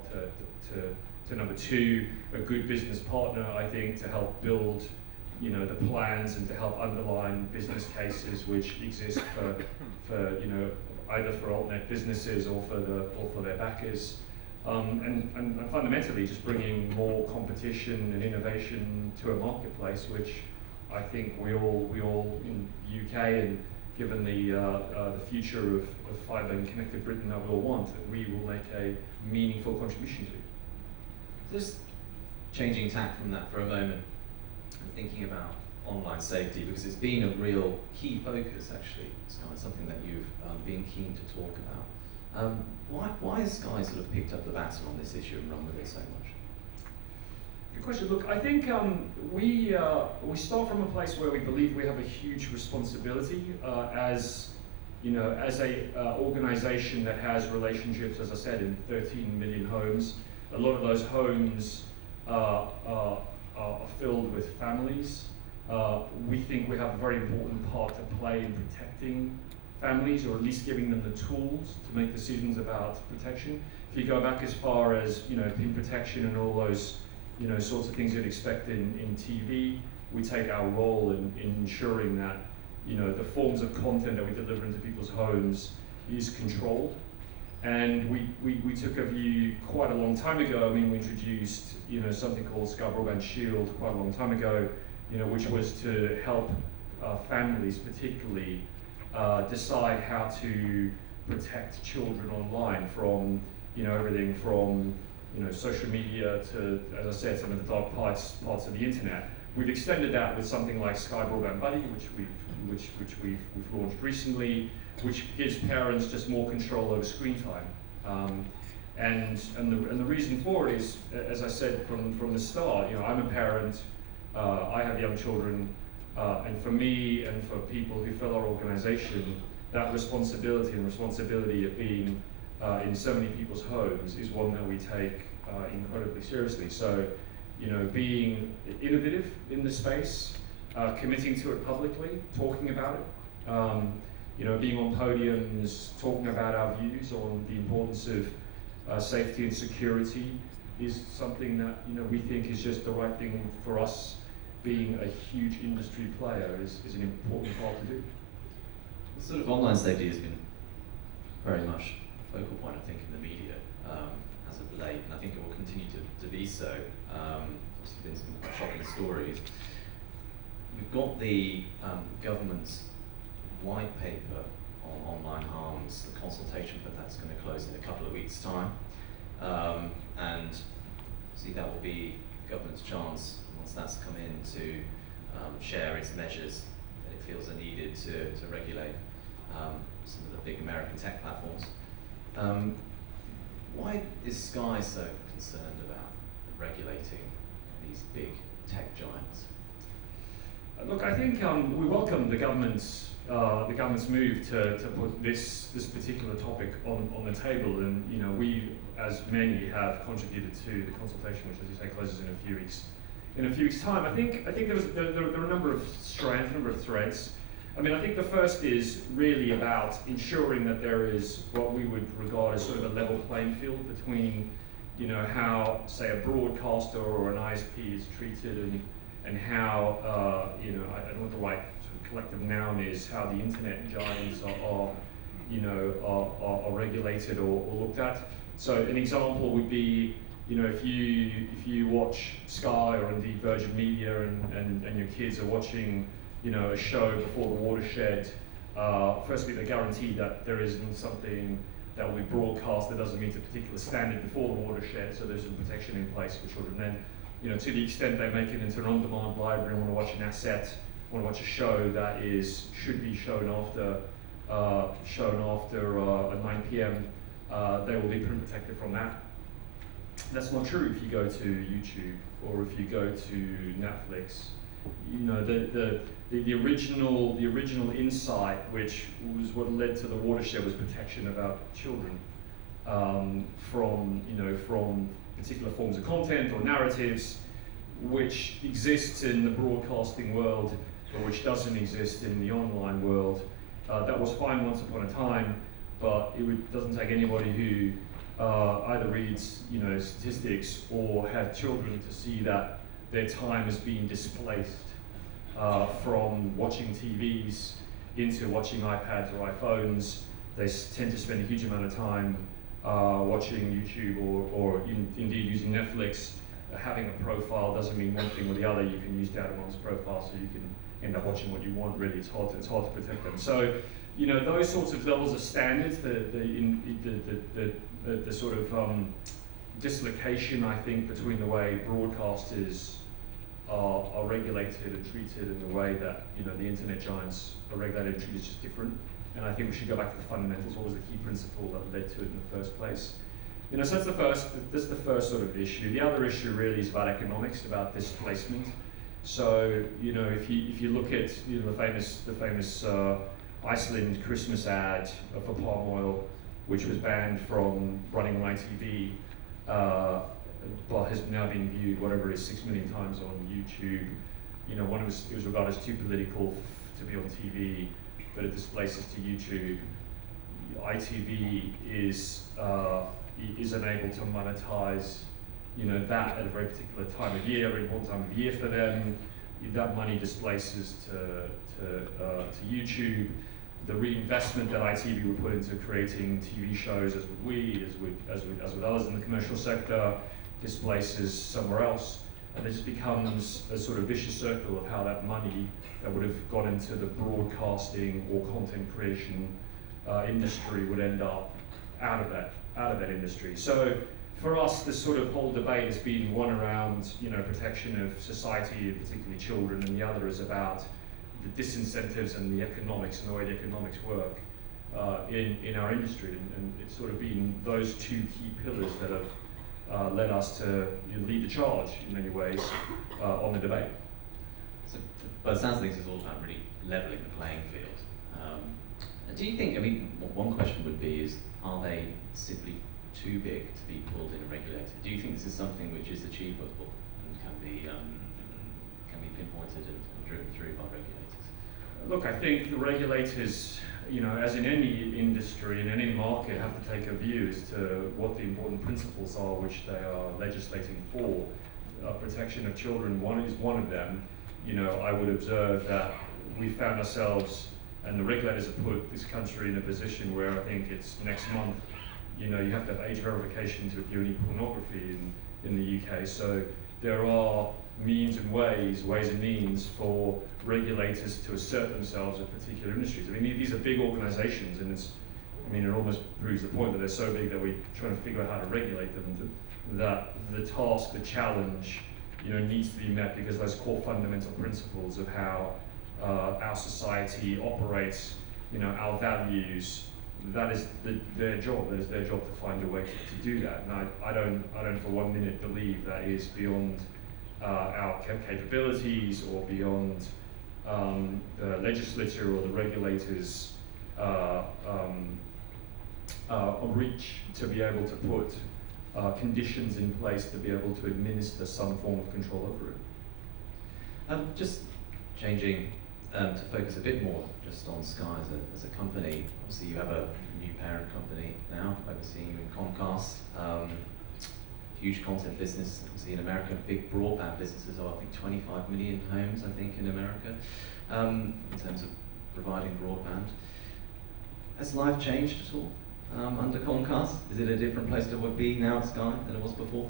to number two, a good business partner, I think, to help build, the plans and to help underline business cases which exist for either for altnet businesses or for their backers, and fundamentally just bringing more competition and innovation to a marketplace, which I think we all in the UK, and given the future of fibre and connected Britain that we all want, that we will make a meaningful contribution to. Just changing tack from that for a moment and thinking about online safety, because it's been a real key focus actually. It's kind of something that you've been keen to talk about. Why has Sky sort of picked up the baton on this issue and run with it so much? Good question. Look, I think we start from a place where we believe we have a huge responsibility as a organisation that has relationships, as I said, in 13 million homes. A lot of those homes are filled with families. We think we have a very important part to play in protecting families, or at least giving them the tools to make decisions about protection. If you go back as far as pin protection and all those sorts of things you'd expect in TV, we take our role in ensuring that the forms of content that we deliver into people's homes is controlled. And we took a view quite a long time ago. I mean, we introduced something called Sky Broadband Shield quite a long time ago, which was to help families particularly decide how to protect children online from everything from social media to, as I said, some of the dark parts of the internet. We've extended that with something like Sky Broadband Buddy, which we've launched recently, which gives parents just more control over screen time. And the reason for it is, as I said from the start, I'm a parent, I have young children, and for me and for people who fill our organisation, that responsibility of being in so many people's homes is one that we take incredibly seriously. So, being innovative in the space, committing to it publicly, talking about it, being on podiums, talking about our views on the importance of safety and security is something that we think is just the right thing for us being a huge industry player is an important part to do. The sort of online safety has been very much a focal point, I think, in the media as of late, and I think it will continue to be so. Obviously, been some quite shocking stories. We've got the government's white paper on online harms. The consultation for that's going to close in a couple of weeks' time, and see that will be the government's chance once that's come in to share its measures that it feels are needed to regulate some of the big American tech platforms. Why is Sky so concerned about regulating these big tech giants? Look, I think we welcome the government's move to put this particular topic on the table, and we, as many, have contributed to the consultation, which, as you say, closes in a few weeks' time. I think there are a number of strands, a number of threads. I mean, I think the first is really about ensuring that there is what we would regard as sort of a level playing field between, how, say, a broadcaster or an ISP is treated, and how, I don't know what the right sort of collective noun is, how the internet giants are regulated or looked at. So an example would be, if you watch Sky or indeed Virgin Media and your kids are watching, a show before the watershed, firstly they're guaranteed that there isn't something that will be broadcast that doesn't meet a particular standard before the watershed, so there's some protection in place for children. Then, to the extent they make it into an on-demand library and want to watch an asset, want to watch a show that should be shown after at 9 p.m., they will be protected from that. That's not true if you go to YouTube or if you go to Netflix. The original insight, which was what led to the watershed, was protection of our children from particular forms of content or narratives, which exists in the broadcasting world, but which doesn't exist in the online world. That was fine once upon a time, but it doesn't take anybody who either reads, statistics or have children to see that their time is being displaced from watching TVs into watching iPads or iPhones. They tend to spend a huge amount of time watching YouTube or indeed using Netflix. Having a profile doesn't mean one thing or the other. You can use data one's profile, so you can end up watching what you want. Really, it's hard to protect them. So, those sorts of levels of standards, the sort of dislocation, I think, between the way broadcasters are regulated and treated and the way that the internet giants are regulated and treated is just different. And I think we should go back to the fundamentals. What was the key principle that led to it in the first place? So that's the first sort of issue. The other issue really is about economics, about displacement. So if you look at the famous Iceland Christmas ad for palm oil, which was banned from running on ITV, but has now been viewed, whatever it is, 6 million times on YouTube. It was regarded as too political to be on TV, but it displaces to YouTube. ITV is unable to monetize, that at a very particular time of year, very important time of year for them. That money displaces to YouTube. The reinvestment that ITV would put into creating TV shows, as would we, as with others in the commercial sector, displaces somewhere else, and it just becomes a sort of vicious circle of how that money that would have gone into the broadcasting or content creation industry would end up out of that industry. So for us, this sort of whole debate has been one around protection of society, particularly children, and the other is about the disincentives and the economics and the way the economics work in our industry, and it's sort of been those two key pillars that have led us to lead the charge in many ways on the debate. So, but it sounds like this is all about really levelling the playing field. Do you think, one question would be is, are they simply too big to be pulled in and regulated? Do you think this is something which is achievable and can be pinpointed and driven through by regulators? Look, I think the regulators, as in any industry, in any market, have to take a view as to what the important principles are which they are legislating for. Protection of children is one of them. I would observe that we found ourselves, and the regulators have put this country in a position where I think it's next month, you have to have age verification to view any pornography in the UK. So there are means and ways and means for regulators to assert themselves in particular industries. I mean, these are big organizations, and it almost proves the point that they're so big that we're trying to figure out how to regulate them, that the task, the challenge, needs to be met, because those core fundamental principles of how our society operates, our values, that is their job. That is their job to find a way to do that. And I don't for 1 minute believe that is beyond our capabilities or beyond the legislature or the regulators' reach to be able to put conditions in place to be able to administer some form of control over it. Just changing to focus a bit more just on Sky as a company. Obviously, you have a new parent company now, overseeing you in Comcast. Huge content business, obviously in America. Big broadband businesses are, I think, 25 million homes, I think, in America, in terms of providing broadband. Has life changed at all under Comcast? Is it a different place to be now at Sky than it was before?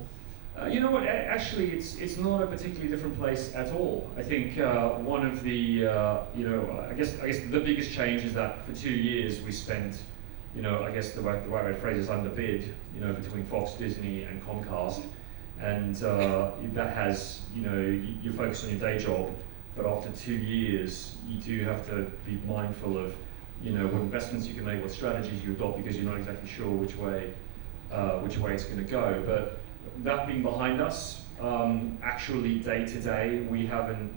You know what? Actually, it's not a particularly different place at all. I think one of the I guess the biggest change is that for 2 years we spent, I guess the way I would phrase it is underbid, between Fox, Disney, and Comcast, and that has, you focus on your day job, but after 2 years you do have to be mindful of, what investments you can make, what strategies you adopt, because you're not exactly sure which way it's going to go. But that being behind us, actually day to day, we haven't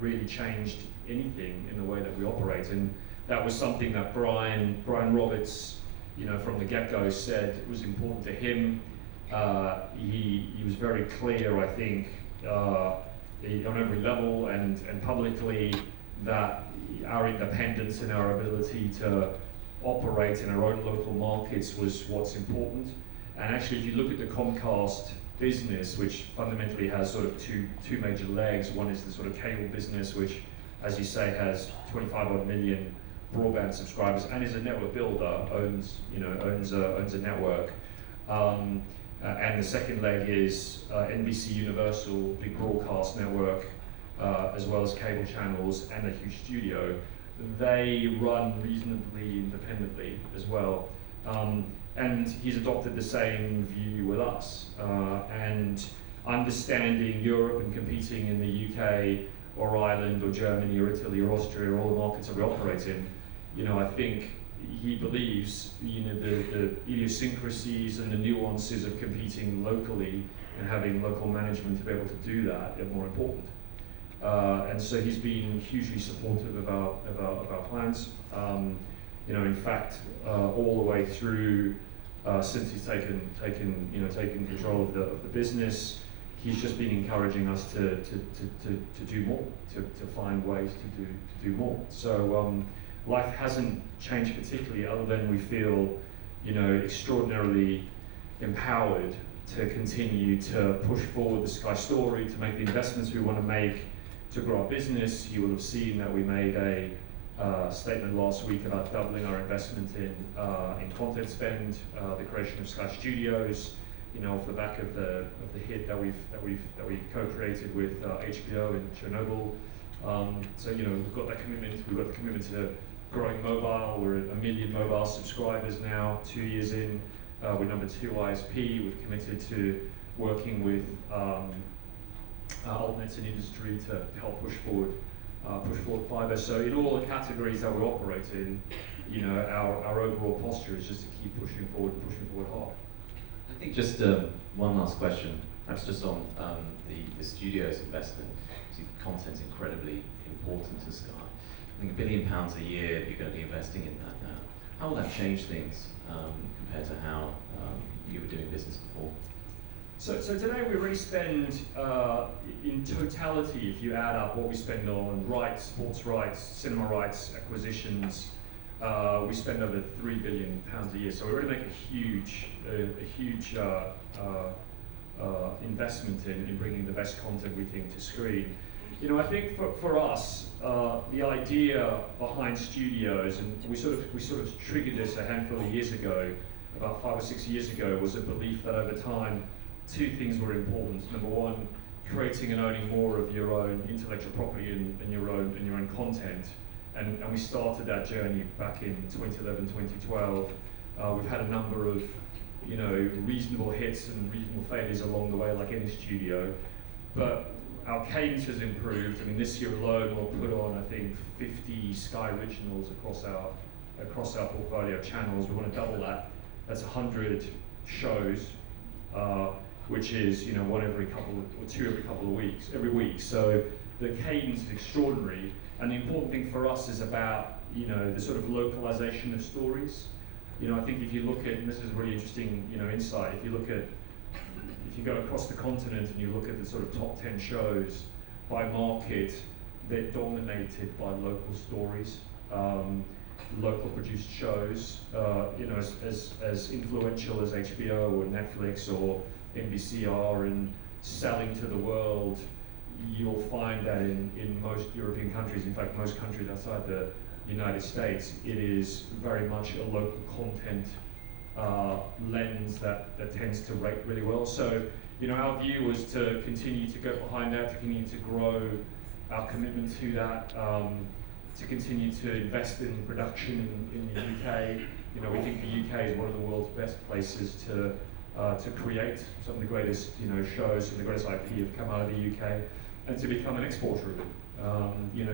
really changed anything in the way that we operate, and that was something that Brian Roberts, from the get-go said it was important to him. He was very clear, I think, on every level and publicly, that our independence and our ability to operate in our own local markets was what's important. And actually, if you look at the Comcast business, which fundamentally has sort of two major legs, one is the sort of cable business, which, as you say, has 25 odd million broadband subscribers and is a network builder, owns a network. And the second leg is NBC Universal, big broadcast network, as well as cable channels and a huge studio. They run reasonably independently as well. And he's adopted the same view with us. And understanding Europe and competing in the UK or Ireland or Germany or Italy or Austria or all the markets that we operate in, I think he believes the idiosyncrasies and the nuances of competing locally and having local management to be able to do that are more important. And so he's been hugely supportive of our plans. In fact, all the way through since he's taken control of the business, he's just been encouraging us to do more, to find ways to do more. So life hasn't changed particularly, other than we feel, extraordinarily empowered to continue to push forward the Sky story, to make the investments we want to make, to grow our business. You will have seen that we made a statement last week about doubling our investment in content spend, the creation of Sky Studios, off the back of the hit that we co-created with HBO in Chernobyl. So we've got that commitment. We've got the commitment to growing mobile. We're at 1 million mobile subscribers now, 2 years in. We're number 2 ISP. We've committed to working with altnets in industry to help push forward fibre. So in all the categories that we operate in, our overall posture is just to keep pushing forward hard. I think just one last question, perhaps just on the studio's investment. See, content's incredibly important to Sky. I think £1 billion a year you're going to be investing in that now. How will that change things compared to how you were doing business before? So today we really spend, in totality, if you add up what we spend on rights, sports rights, cinema rights, acquisitions, we spend over £3 billion a year. So we really make a huge investment in bringing the best content we think to screen. I think for us, the idea behind studios, and we sort of triggered this a handful of years ago, about 5 or 6 years ago, was a belief that over time, two things were important. Number one, creating and owning more of your own intellectual property and your own content, and we started that journey back in 2011, 2012. We've had a number of reasonable hits and reasonable failures along the way, like any studio, but our cadence has improved. I mean, this year alone we'll put on, I think, 50 Sky Originals across our portfolio of channels. We want to double that. That's 100 shows, which is one every couple or two every week. So the cadence is extraordinary, and the important thing for us is about the sort of localization of stories. I think if you look at, and this is a really interesting insight, if you go across the continent and you look at the sort of top 10 shows by market, they're dominated by local stories, local produced shows. As influential as HBO or Netflix or NBC are in selling to the world, you'll find that in most European countries, in fact most countries outside the United States, it is very much a local content lens that tends to rate really well. So, our view was to continue to go behind that, to continue to grow our commitment to that, to continue to invest in production in the UK. We think the UK is one of the world's best places to create some of the greatest shows and the greatest IP have come out of the UK, and to become an exporter of it.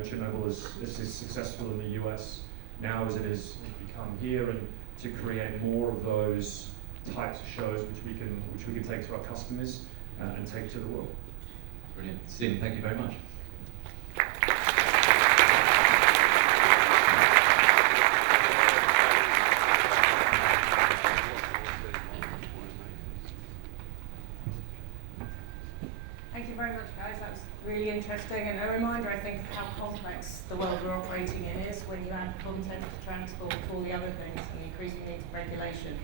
Chernobyl is as successful in the US now as it has become here, and to create more of those types of shows which we can take to our customers and take to the world. Brilliant. Stephen, thank you very much. Thank you very much, guys. That was really interesting, and a reminder, I think, of how complex the world we're operating in is when you add content to transport, all the other things, and the increasing need for regulation.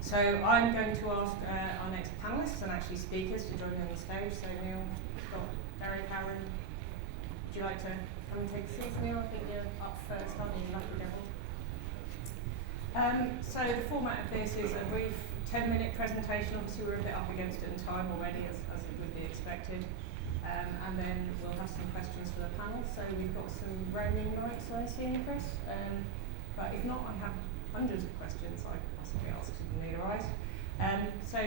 So I'm going to ask our next panellists and actually speakers to join me on the stage. So Neil, Scott, Derek, Aaron, would you like to come and take seats, Neil? I think you're up first, aren't you, lucky devil? So the format of this is a brief 10-minute presentation. Obviously we're a bit up against it in time already, as it would be expected. And then we'll have some questions for the panel. So we've got some roaming mics, I see, Chris. But if not, I have hundreds of questions I could possibly ask if need arise. So,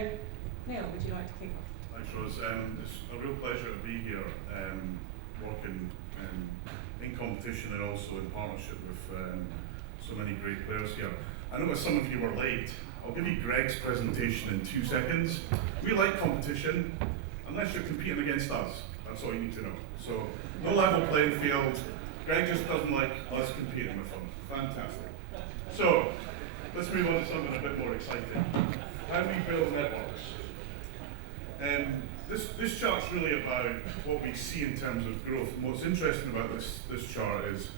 Neil, would you like to kick off? Thanks, Rose. It's a real pleasure to be here, working in competition and also in partnership with so many great players here. I know some of you were late. I'll give you Greg's presentation in 2 seconds. We like competition, unless you're competing against us. That's all you need to know. So, no level playing field. Greg just doesn't like us competing with him. Fantastic. So, let's move on to something a bit more exciting. How we build networks. This chart's really about what we see in terms of growth. And what's interesting about this chart is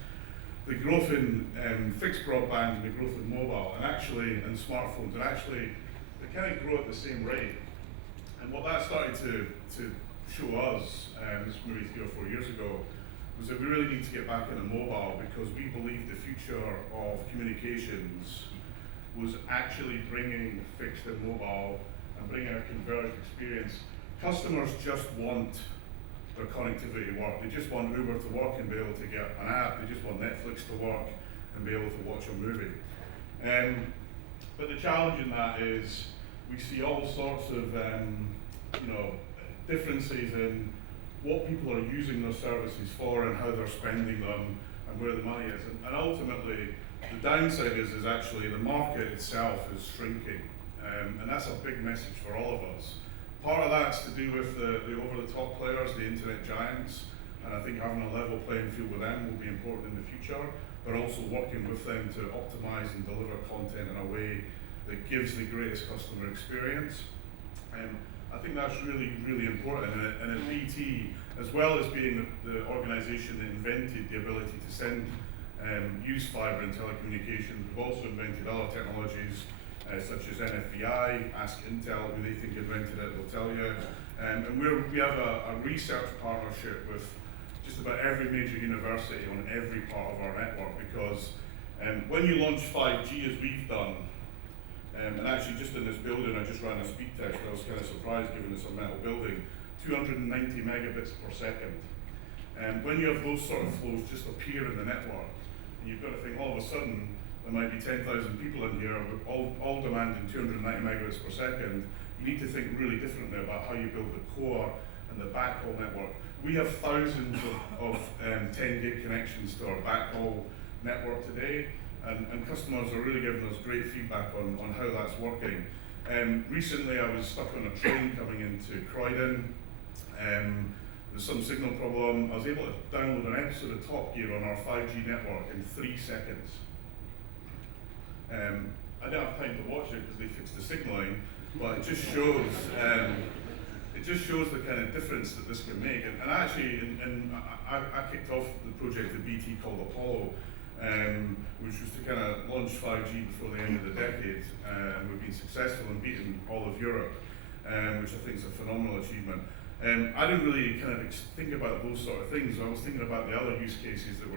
the growth in fixed broadband and the growth in mobile and smartphones, and actually they kind of grow at the same rate. And what that started to show us, this was maybe 3 or 4 years ago, was that we really need to get back into mobile, because we believe the future of communications was actually bringing fixed and mobile and bringing a converged experience. Customers just want their connectivity to work. They just want Uber to work and be able to get an app. They just want Netflix to work and be able to watch a movie. But the challenge in that is we see all sorts of differences in what people are using their services for and how they're spending them and where the money is. And ultimately, the downside is actually the market itself is shrinking. And that's a big message for all of us. Part of that's to do with the over-the-top players, the internet giants, and I think having a level playing field with them will be important in the future, but also working with them to optimize and deliver content in a way that gives the greatest customer experience. I think that's really, really important. And at BT, as well as being the organisation that invented the ability to send, use fibre in telecommunications, we've also invented other technologies such as NFVI. Ask Intel who they think invented it, they'll tell you. And we have a research partnership with just about every major university on every part of our network, because when you launch 5G as we've done, and actually just in this building I just ran a speed test, I was kind of surprised given it's a metal building, 290 megabits per second. When you have those sort of flows just appear in the network, and you've got to think all of a sudden there might be 10,000 people in here all demanding 290 megabits per second, you need to think really differently about how you build the core and the backhaul network. We have thousands of 10 gig connections to our backhaul network today, and customers are really giving us great feedback on how that's working. Recently I was stuck on a train coming into Croydon. There's some signal problem. I was able to download an episode of Top Gear on our 5G network in 3 seconds. I didn't have time to watch it because they fixed the signaling, but it just shows the kind of difference that this can make. And actually, I kicked off the project at BT called Apollo, which was to kind of launch 5G before the end of the decade. And we've been successful in beating all of Europe, which I think is a phenomenal achievement. I didn't really kind of think about those sort of things. I was thinking about the other use cases that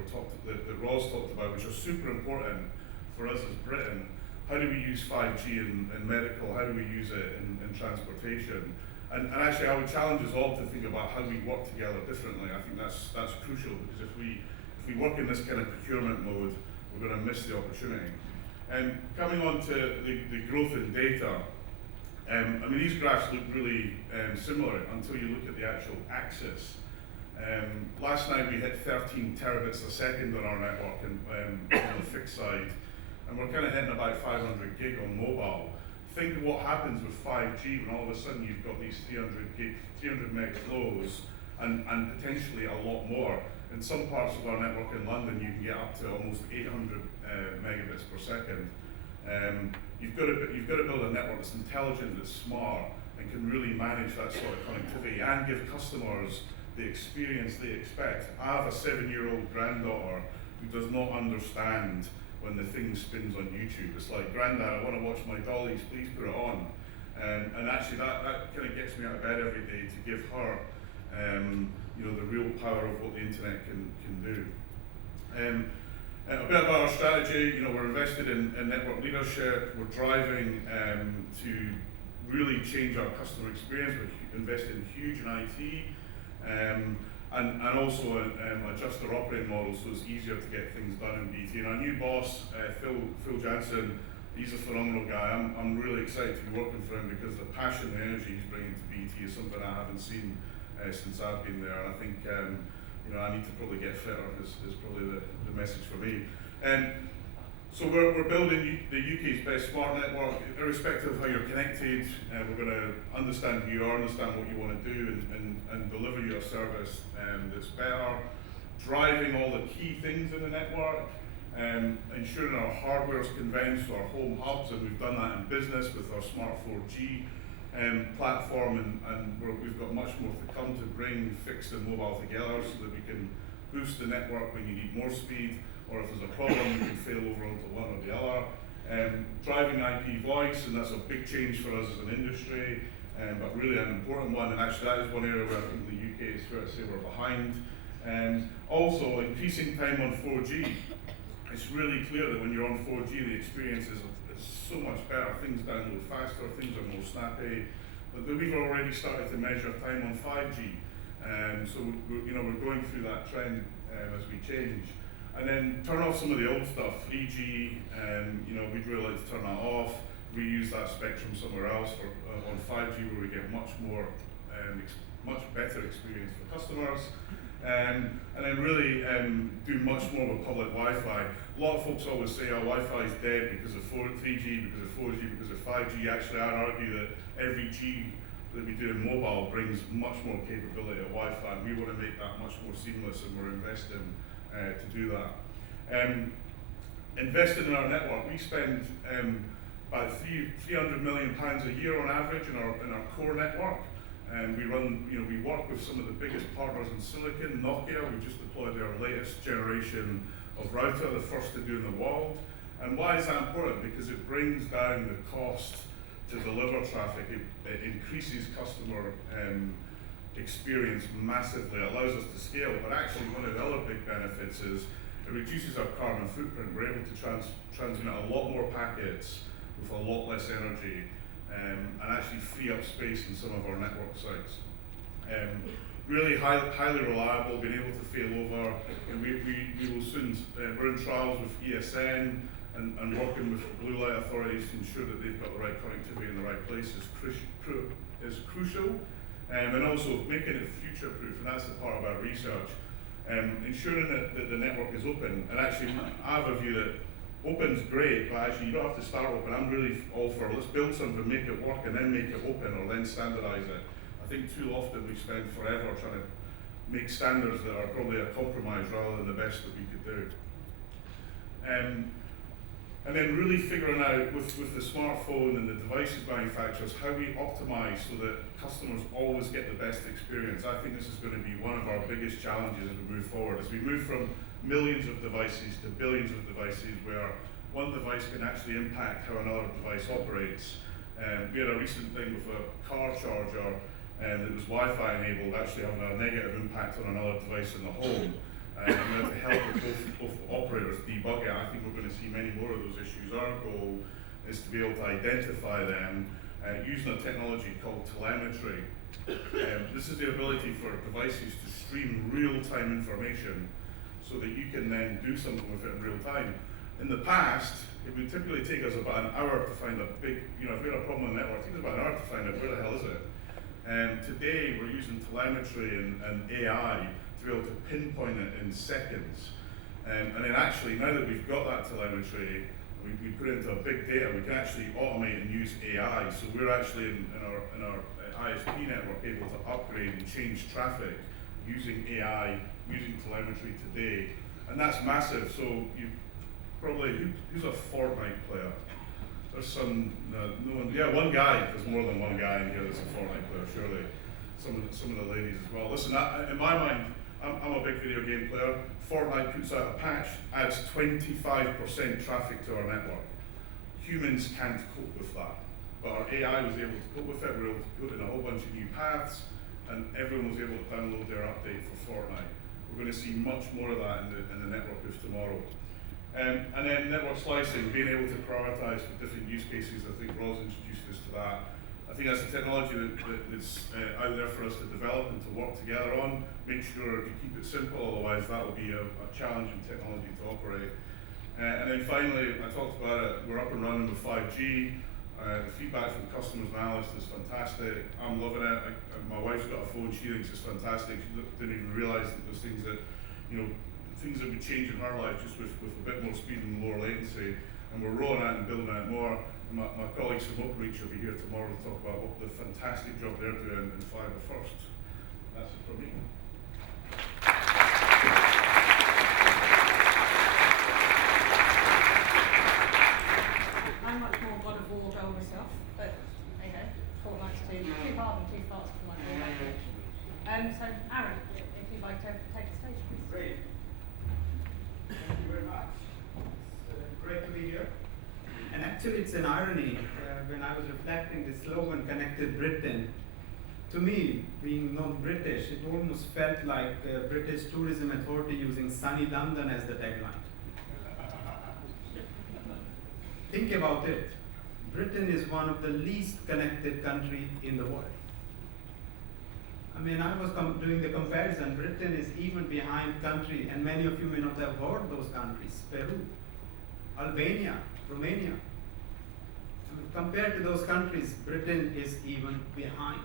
Roz talked about, which are super important for us as Britain. How do we use 5G in medical? How do we use it in transportation? And actually, I would challenge us all to think about how we work together differently. I think that's crucial, because if we work in this kind of procurement mode, we're going to miss the opportunity. Coming on to the growth in data, I mean, these graphs look really similar until you look at the actual axis. Last night we hit 13 terabits a second on our network on the fixed side, and we're kind of hitting about 500 gig on mobile. Think of what happens with 5G when all of a sudden you've got these 300 meg flows, and potentially a lot more. In some parts of our network in London, you can get up to almost 800 megabits per second. You've got to build a network that's intelligent, that's smart, and can really manage that sort of connectivity and give customers the experience they expect. I have a 7-year-old granddaughter who does not understand when the thing spins on YouTube. It's like, Granddad, I want to watch my dollies, please put it on. And actually that kind of gets me out of bed every day to give her the real power of what the internet can do. A bit about our strategy, we're invested in network leadership. We're driving to really change our customer experience. We're investing huge in IT, and also adjust our operating model so it's easier to get things done in BT. And our new boss, Phil Jansen, he's a phenomenal guy. I'm really excited to be working for him, because the passion and energy he's bringing to BT is something I haven't seen since I've been there. And I think I need to probably get fitter is probably the message for me. So we're building the UK's best smart network, irrespective of how you're connected. We're going to understand who you are, understand what you want to do, and deliver you a service that's better, driving all the key things in the network, ensuring our hardware is converged to our home hubs, and we've done that in business with our Smart 4G platform, and we've got much more to come to bring fixed and mobile together so that we can boost the network when you need more speed, or if there's a problem you can fail over onto one or the other. Driving IP voice, and that's a big change for us as an industry, but really an important one, and actually that is one area where I think the UK is fair to say we're behind. Also, increasing time on 4G. It's really clear that when you're on 4G, the experience is so much better. Things download faster, things are more snappy. But we've already started to measure time on 5G, so we're going through that trend as we change. And then turn off some of the old stuff, 3G. We'd really like to turn that off. Reuse that spectrum somewhere else on 5G, where we get much better experience for customers. And then really do much more with public Wi-Fi. A lot of folks always say, Wi-Fi is dead because of 3G, because of 4G, because of 5G. Actually, I'd argue that every G that we do in mobile brings much more capability of Wi-Fi, and we want to make that much more seamless, and we're investing to do that. Investing in our network, we spend about £300 million a year on average in our core network. And we work with some of the biggest partners in silicon. Nokia, we just deployed their latest generation of router, the first to do in the world. And why is that important? Because it brings down the cost to deliver traffic. It increases customer experience massively. It allows us to scale, but actually one of the other big benefits is it reduces our carbon footprint. We're able to transmit a lot more packets with a lot less energy, and actually free up space in some of our network sites. Really highly reliable, being able to fail over, and we will soon, we're in trials with ESN and working with blue light authorities to ensure that they've got the right connectivity in the right place is crucial, and also making it future proof, and that's the part of our research. Ensuring that the network is open, and actually I have a view that open's great, but actually you don't have to start open. I'm really all for let's build something, make it work, and then make it open, or then standardise it. I think too often we spend forever trying to make standards that are probably a compromise rather than the best that we could do. And then really figuring out with the smartphone and the devices manufacturers how we optimize so that customers always get the best experience. I think this is going to be one of our biggest challenges as we move forward. As we move from millions of devices to billions of devices where one device can actually impact how another device operates. We had a recent thing with a car charger that was Wi-Fi enabled actually having a negative impact on another device in the home. And to help both operators debug it, I think we're going to see many more of those issues. Our goal is to be able to identify them using a technology called telemetry. This is the ability for devices to stream real-time information so that you can then do something with it in real time. In the past, it would typically take us about an hour to find a big, if we had a problem on the network, it takes about an hour to find out where the hell is it. Today, we're using telemetry and AI to be able to pinpoint it in seconds. And then actually, now that we've got that telemetry, we put it into a big data, we can actually automate and use AI. So we're actually in our ISP network able to upgrade and change traffic using AI, using telemetry today. And that's massive. So you probably, who's a Fortnite player? There's some, no one, yeah, one guy, there's more than one guy in here that's a Fortnite player, surely. Some of the ladies as well. Listen, in my mind, I'm a big video game player. Fortnite puts out a patch, adds 25% traffic to our network. Humans can't cope with that, but our AI was able to cope with it. We were able to put in a whole bunch of new paths, and everyone was able to download their update for Fortnite. We're going to see much more of that in the network of tomorrow. And then network slicing, being able to prioritize for different use cases. I think Roz introduced us to that. I think that's a technology that's out there for us to develop and to work together on. Make sure you keep it simple, otherwise that will be a challenging technology to operate. And then finally, I talked about it, we're up and running with 5G. The feedback from customers and analysts is fantastic. I'm loving it. My wife's got a phone, she thinks it's fantastic. She didn't even realize that there's things that, things that would change in her life just with a bit more speed and lower latency. And we're rolling out and building out more. And my colleagues from Openreach will be here tomorrow to talk about what the fantastic job they're doing in fibre first. That's it from me. I'm much more God of War girl myself, but Fortnite's too hard and too fast for my Fortnite. So Aaron, if you'd like to take the stage, please. Great. Thank you very much. It's great to be here. And actually, it's an irony. When I was reflecting the slogan "Connected Britain," to me, being non-British, it almost felt like British Tourism Authority using "Sunny London" as the tagline. Think about it. Britain is one of the least connected countries in the world. I mean, I was doing the comparison. Britain is even behind country, and many of you may not have heard those countries: Peru, Albania, Romania. I mean, compared to those countries, Britain is even behind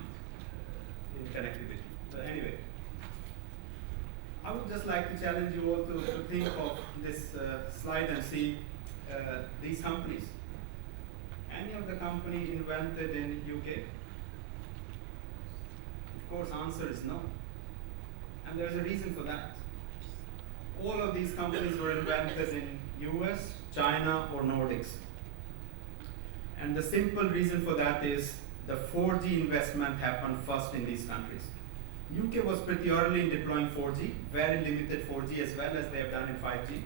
in connectivity. But anyway, I would just like to challenge you all to think of this slide and see these companies. Any of the company invented in UK? Of course, answer is no. And there's a reason for that. All of these companies were invented in US, China, or Nordics. And the simple reason for that is the 4G investment happened first in these countries. UK was pretty early in deploying 4G, very limited 4G as well as they have done in 5G.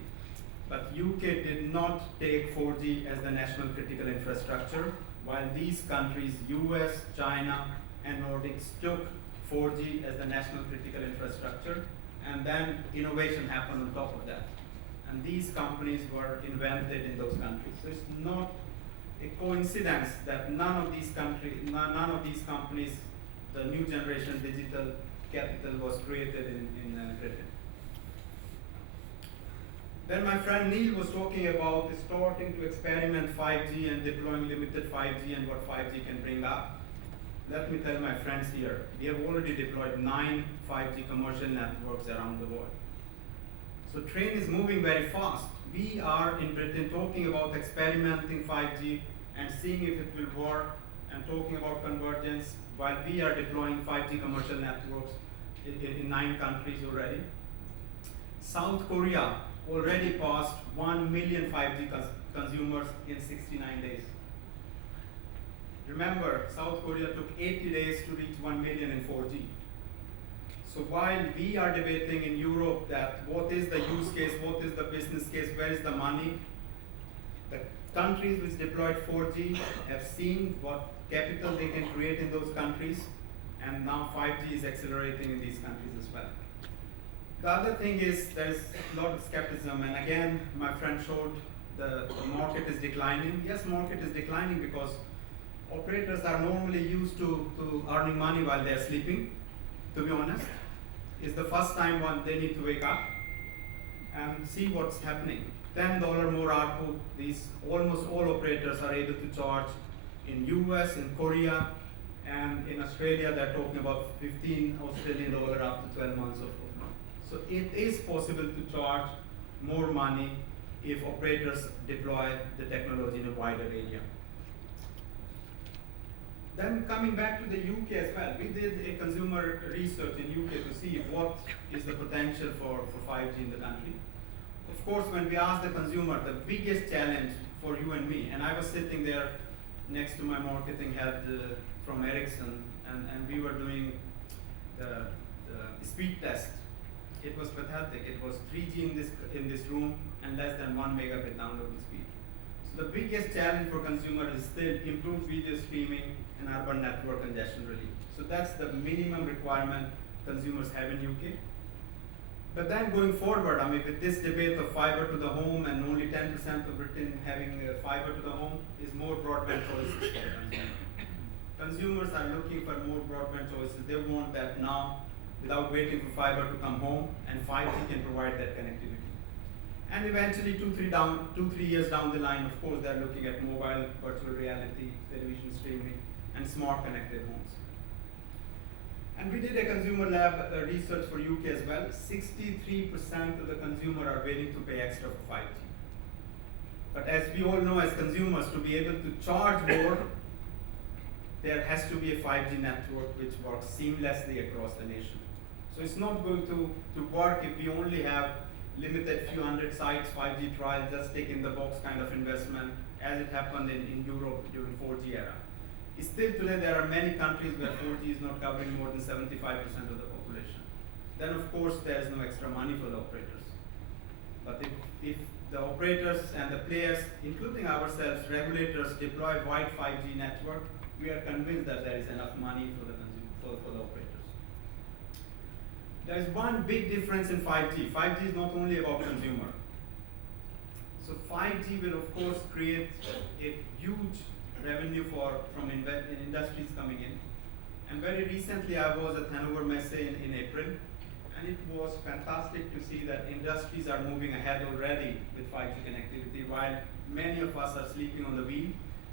But UK did not take 4G as the national critical infrastructure, while these countries, US, China, and Nordics, took 4G as the national critical infrastructure, and then innovation happened on top of that. And these companies were invented in those countries. So it's not a coincidence that none of these companies, the new generation digital capital was created in Britain. Then my friend Neil was talking about starting to experiment 5G and deploying limited 5G and what 5G can bring up. Let me tell my friends here, we have already deployed 9 5G commercial networks around the world. So train is moving very fast. We are in Britain talking about experimenting 5G and seeing if it will work and talking about convergence while we are deploying 5G commercial networks in 9 countries already. South Korea already passed 1 million 5G consumers in 69 days. Remember, South Korea took 80 days to reach 1 million in 4G. So while we are debating in Europe that what is the use case, what is the business case, where is the money, the countries which deployed 4G have seen what capital they can create in those countries, and now 5G is accelerating in these countries as well. The other thing is there's a lot of skepticism, and again, my friend showed the market is declining. Yes, market is declining because operators are normally used to earning money while they're sleeping, to be honest. It's the first time they need to wake up and see what's happening. $10 more ARPU, these almost all operators are able to charge. In US, in Korea, and in Australia, they're talking about 15 Australian dollar after 12 months of So it is possible to charge more money if operators deploy the technology in a wider area. Then coming back to the UK as well, we did a consumer research in UK to see what is the potential for 5G in the country. Of course, when we asked the consumer, the biggest challenge for you and me, and I was sitting there next to my marketing head from Ericsson, and we were doing the speed test. It was pathetic. It was 3G in this room and less than 1 megabit downloading speed. So the biggest challenge for consumers is still improved video streaming and urban network congestion relief. So that's the minimum requirement consumers have in UK. But then going forward, I mean, with this debate of fiber to the home and only 10% of Britain having fiber to the home, is more broadband choices for consumers. Consumers are looking for more broadband choices. They want that now without waiting for fiber to come home, and 5G can provide that connectivity. And eventually, 2-3 years down the line, of course, they're looking at mobile, virtual reality, television streaming, and smart connected homes. And we did a consumer lab research for UK as well. 63% of the consumer are willing to pay extra for 5G. But as we all know as consumers, to be able to charge more, there has to be a 5G network which works seamlessly across the nation. So it's not going to work if we only have limited few hundred sites, 5G trial, just take in the box kind of investment, as it happened in Europe during 4G era. Still today, there are many countries where 4G is not covering more than 75% of the population. Then of course, there is no extra money for the operators. But if the operators and the players, including ourselves, regulators, deploy wide 5G network, we are convinced that there is enough money for the operators. There is one big difference in 5G. 5G is not only about consumer. So 5G will of course create a huge revenue from industries coming in. And very recently I was at Hannover Messe in April, and it was fantastic to see that industries are moving ahead already with 5G connectivity, while many of us are sleeping on the wheel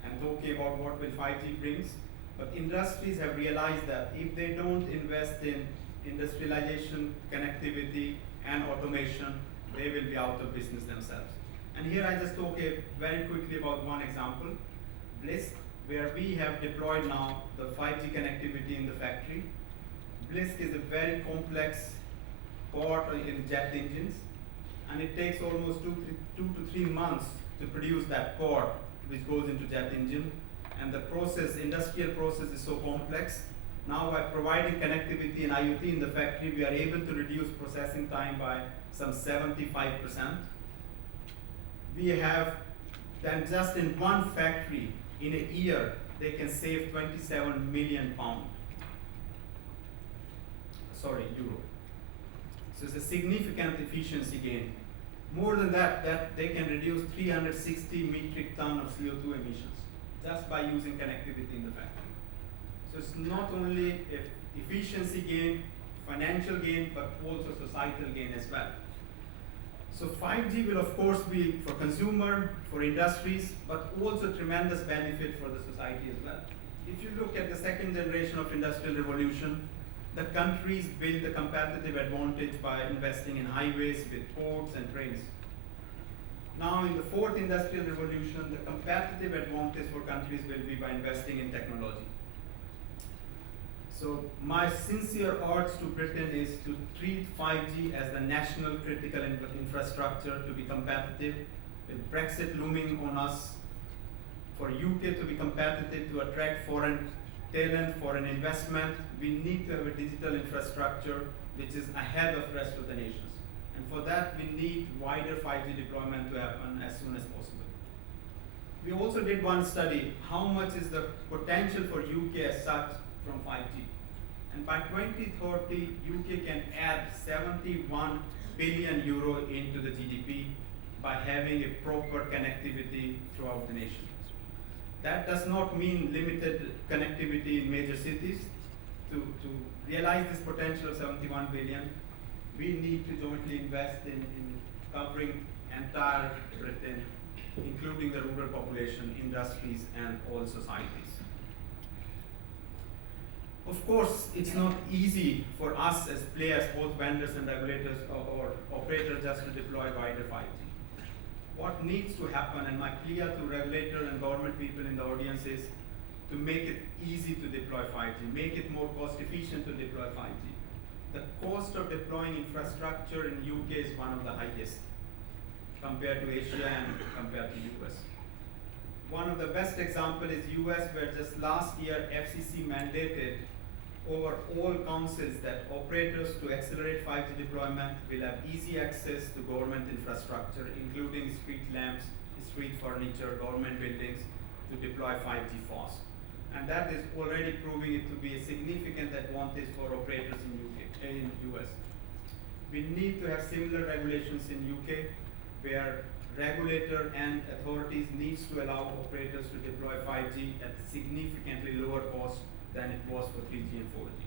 and talking about what will 5G brings. But industries have realized that if they don't invest in industrialization, connectivity, and automation, they will be out of business themselves. And here I just talk very quickly about one example, Blisk, where we have deployed now the 5G connectivity in the factory. Blisk is a very complex part in jet engines, and it takes almost 2 to 3 months to produce that part which goes into jet engine. And the process, industrial process, is so complex. Now by providing connectivity and IoT in the factory, we are able to reduce processing time by some 75%. We have then just in one factory, in a year, they can save 27 million pounds. euro. So it's a significant efficiency gain. More than that, they can reduce 360 metric ton of CO2 emissions just by using connectivity in the factory. So it's not only a efficiency gain, financial gain, but also societal gain as well. So 5G will of course be for consumer, for industries, but also tremendous benefit for the society as well. If you look at the second generation of industrial revolution, the countries build a competitive advantage by investing in highways with ports and trains. Now in the fourth industrial revolution, the competitive advantage for countries will be by investing in technology. So my sincere urge to Britain is to treat 5G as the national critical infrastructure to be competitive. With Brexit looming on us, for UK to be competitive, to attract foreign talent, foreign investment, we need to have a digital infrastructure which is ahead of the rest of the nations. And for that, we need wider 5G deployment to happen as soon as possible. We also did one study, how much is the potential for UK as such from 5G. And by 2030, UK can add 71 billion euro into the GDP by having a proper connectivity throughout the nation. That does not mean limited connectivity in major cities. To realize this potential of 71 billion, we need to jointly invest in covering entire Britain, including the rural population, industries, and all societies. Of course, it's not easy for us as players, both vendors and regulators or operators, just to deploy wider 5G. What needs to happen, and my plea to regulators and government people in the audience is to make it easy to deploy 5G, make it more cost efficient to deploy 5G. The cost of deploying infrastructure in UK is one of the highest compared to Asia and compared to US. One of the best examples is US, where just last year FCC mandated over all councils that operators to accelerate 5G deployment will have easy access to government infrastructure, including street lamps, street furniture, government buildings, to deploy 5G fast. And that is already proving it to be a significant advantage for operators in US. We need to have similar regulations in UK, where regulator and authorities needs to allow operators to deploy 5G at significantly lower cost than it was for 3G and 4G.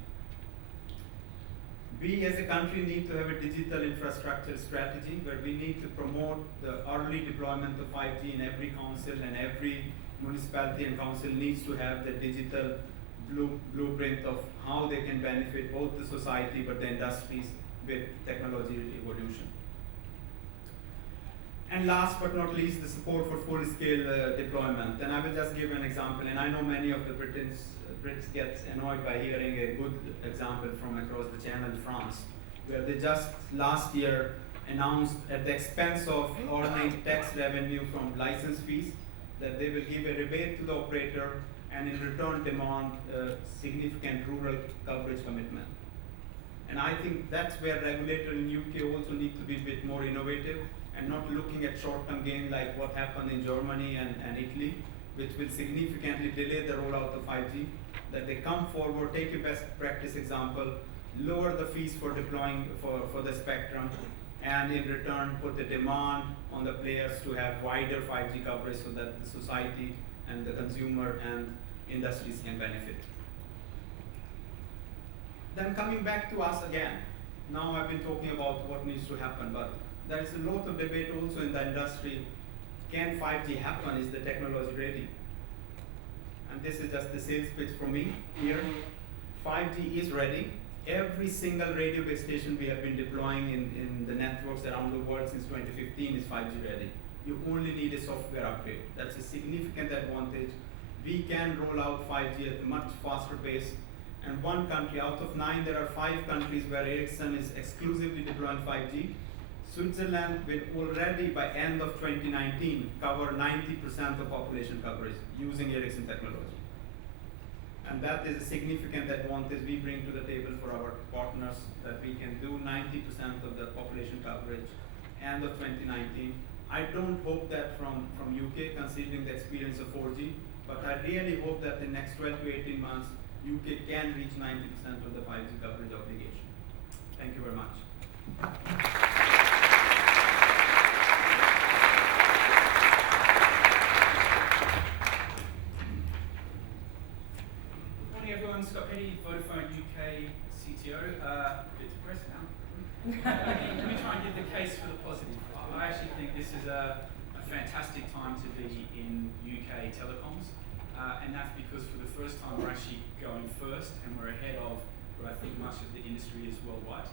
We as a country need to have a digital infrastructure strategy where we need to promote the early deployment of 5G in every council, and every municipality and council needs to have the digital blueprint of how they can benefit both the society but the industries with technology evolution. And last but not least, the support for full-scale deployment. And I will just give an example, and I know many of the Brits get annoyed by hearing a good example from across the channel, France, where they just last year announced at the expense of earning tax revenue from license fees that they will give a rebate to the operator and in return demand significant rural coverage commitment. And I think that's where regulators in UK also need to be a bit more innovative and not looking at short-term gain like what happened in Germany and Italy, which will significantly delay the rollout of 5G, that they come forward, take a best practice example, lower the fees for deploying for the spectrum, and in return put the demand on the players to have wider 5G coverage so that the society and the consumer and industries can benefit. Then coming back to us again, now I've been talking about what needs to happen, but there is a lot of debate also in the industry. Can 5G happen? Is the technology ready? And this is just the sales pitch from me here. 5G is ready. Every single radio base station we have been deploying in the networks around the world since 2015 is 5G ready. You only need a software upgrade. That's a significant advantage. We can roll out 5G at a much faster pace. And one country out of 9, there are 5 countries where Ericsson is exclusively deploying 5G. Switzerland will already, by end of 2019, cover 90% of population coverage using Ericsson technology. And that is a significant advantage we bring to the table for our partners, that we can do 90% of the population coverage end of 2019. I don't hope that from UK, considering the experience of 4G, but I really hope that in the next 12 to 18 months, UK can reach 90% of the 5G coverage obligation. Thank you very much. Good morning, everyone. Scott Petty, Vodafone UK CTO. Bit depressed now. Let me try and give the case for the positive. I actually think this is a fantastic time to be in UK telecoms, and that's because for the first time we're actually going first and we're ahead of what I think much of the industry is worldwide.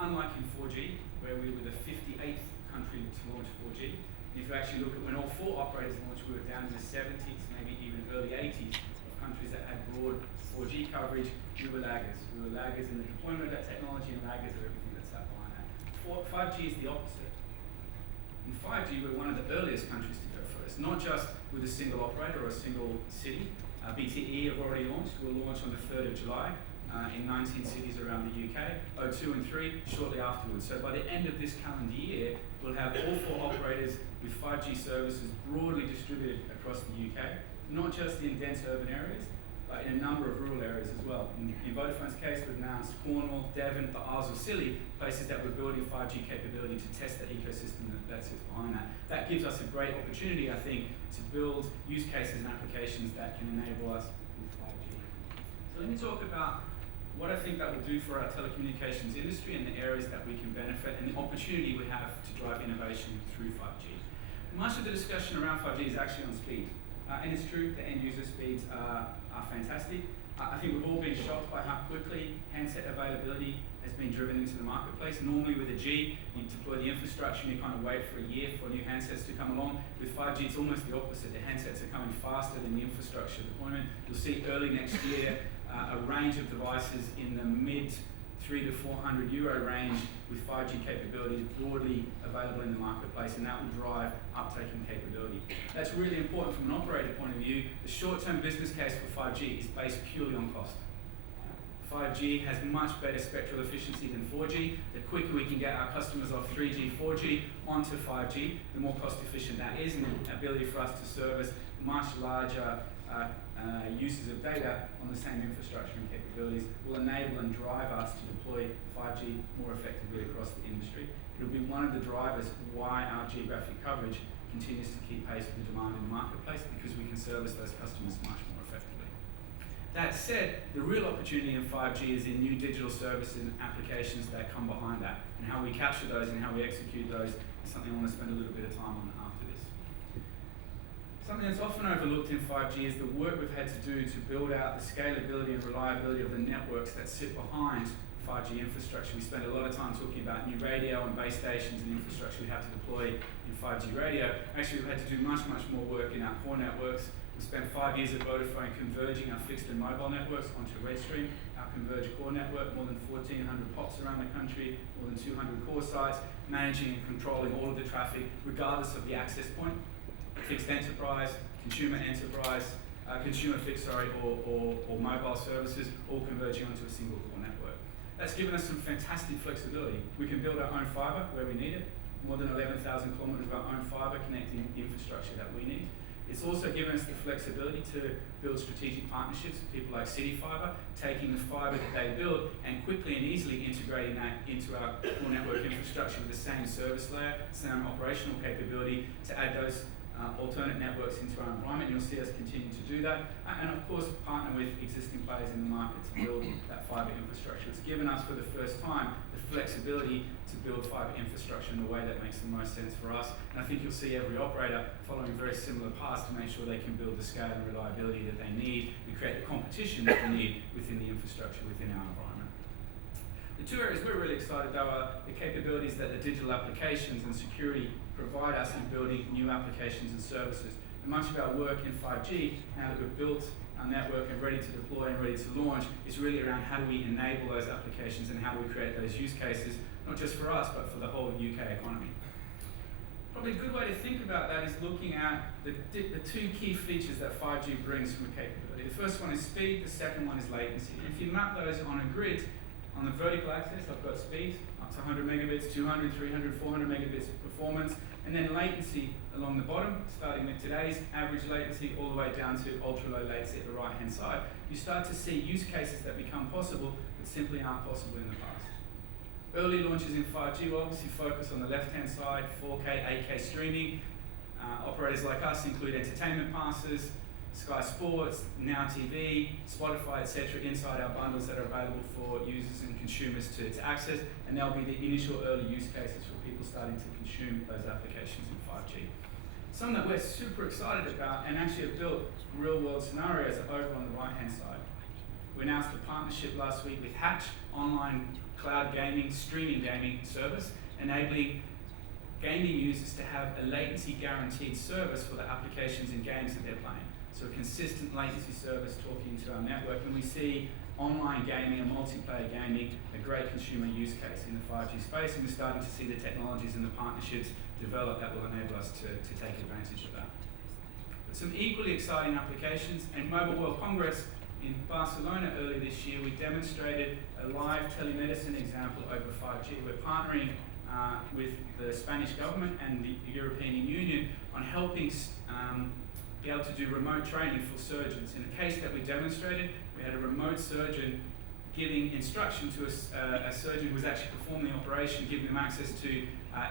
Unlike in 4G, where we were the 58th country to launch 4G, if you actually look at when all 4 operators launched, we were down in the 70s, maybe even early 80s of countries that had broad 4G coverage. We were laggers. We were laggers in the deployment of that technology and laggers of everything that's sat behind that. 5G is the opposite. In 5G, we're one of the earliest countries to go first, not just with a single operator or a single city. BTE have already launched. We'll launch on the 3rd of July in 19 cities around the UK, O2 and 3 shortly afterwards. So by the end of this calendar year, we'll have all 4 operators with 5G services broadly distributed across the UK, not just in dense urban areas, but in a number of rural areas as well. In Vodafone's case, we've announced Cornwall, Devon, the Isles of Scilly, places that we're building 5G capability to test the ecosystem that sits behind that. That gives us a great opportunity, I think, to build use cases and applications that can enable us with 5G. So let me talk about what I think that will do for our telecommunications industry and the areas that we can benefit and the opportunity we have to drive innovation through 5G. Much of the discussion around 5G is actually on speed. And it's true, the end user speeds are fantastic. I think we've all been shocked by how quickly handset availability has been driven into the marketplace. Normally with a G, you deploy the infrastructure and you kind of wait for a year for new handsets to come along. With 5G, it's almost the opposite. The handsets are coming faster than the infrastructure deployment. You'll see early next year a range of devices in the mid €300 to €400 range with 5G capabilities broadly available in the marketplace, and that will drive uptake and capability. That's really important from an operator point of view. The short-term business case for 5G is based purely on cost. 5G has much better spectral efficiency than 4G. The quicker we can get our customers off 3G, 4G onto 5G, the more cost efficient that is, and the ability for us to service much larger uses of data on the same infrastructure and capabilities will enable and drive us to deploy 5G more effectively across the industry. It'll be one of the drivers why our geographic coverage continues to keep pace with the demand in the marketplace, because we can service those customers much more effectively. That said, the real opportunity in 5G is in new digital services and applications that come behind that, and how we capture those and how we execute those is something I want to spend a little bit of time on after this. Something that's often overlooked in 5G is the work we've had to do to build out the scalability and reliability of the networks that sit behind 5G infrastructure. We spend a lot of time talking about new radio and base stations and infrastructure we have to deploy in 5G radio. Actually, we've had to do much more work in our core networks. We spent 5 years at Vodafone converging our fixed and mobile networks onto Redstream, our converged core network, more than 1,400 POPs around the country, more than 200 core sites, managing and controlling all of the traffic, regardless of the access point. Fixed enterprise, consumer enterprise, consumer fixed, or mobile services, all converging onto a single core network. That's given us some fantastic flexibility. We can build our own fibre where we need it, more than 11,000 kilometres of our own fibre connecting the infrastructure that we need. It's also given us the flexibility to build strategic partnerships with people like City Fibre, taking the fibre that they build and quickly and easily integrating that into our core network infrastructure with the same service layer, same operational capability to add those alternate networks into our environment. You'll see us continue to do that, and of course partner with existing players in the market to build that fibre infrastructure. It's given us for the first time the flexibility to build fibre infrastructure in the way that makes the most sense for us, and I think you'll see every operator following very similar paths to make sure they can build the scale and reliability that they need and create the competition that we need within the infrastructure within our environment. The two areas we're really excited about are the capabilities that the digital applications and security provide us in building new applications and services. And much of our work in 5G, now that we've built our network and ready to deploy and ready to launch, is really around how do we enable those applications and how do we create those use cases, not just for us, but for the whole UK economy. Probably a good way to think about that is looking at the two key features that 5G brings from a capability. The first one is speed, the second one is latency. And if you map those on a grid, on the vertical axis, I've got speed, up to 100 megabits, 200, 300, 400 megabits of performance, and then latency along the bottom, starting with today's average latency all the way down to ultra-low latency at the right-hand side. You start to see use cases that become possible that simply aren't possible in the past. Early launches in 5G will obviously focus on the left-hand side, 4K, 8K streaming. Operators like us include entertainment passes, Sky Sports, Now TV, Spotify, etc. inside our bundles that are available for users and consumers to access, and they'll be the initial early use cases for people starting to consume those applications in 5G. Some that we're super excited about and actually have built real-world scenarios are over on the right-hand side. We announced a partnership last week with Hatch, online cloud gaming, streaming gaming service, enabling gaming users to have a latency guaranteed service for the applications and games that they're playing. So a consistent latency service talking to our network, and we see online gaming and multiplayer gaming a great consumer use case in the 5G space, and we're starting to see the technologies and the partnerships develop that will enable us to take advantage of that. But some equally exciting applications, and Mobile World Congress in Barcelona earlier this year, we demonstrated a live telemedicine example over 5G. We're partnering with the Spanish government and the European Union on helping be able to do remote training for surgeons. In the case that we demonstrated, we had a remote surgeon giving instruction to a surgeon who was actually performing the operation, giving them access to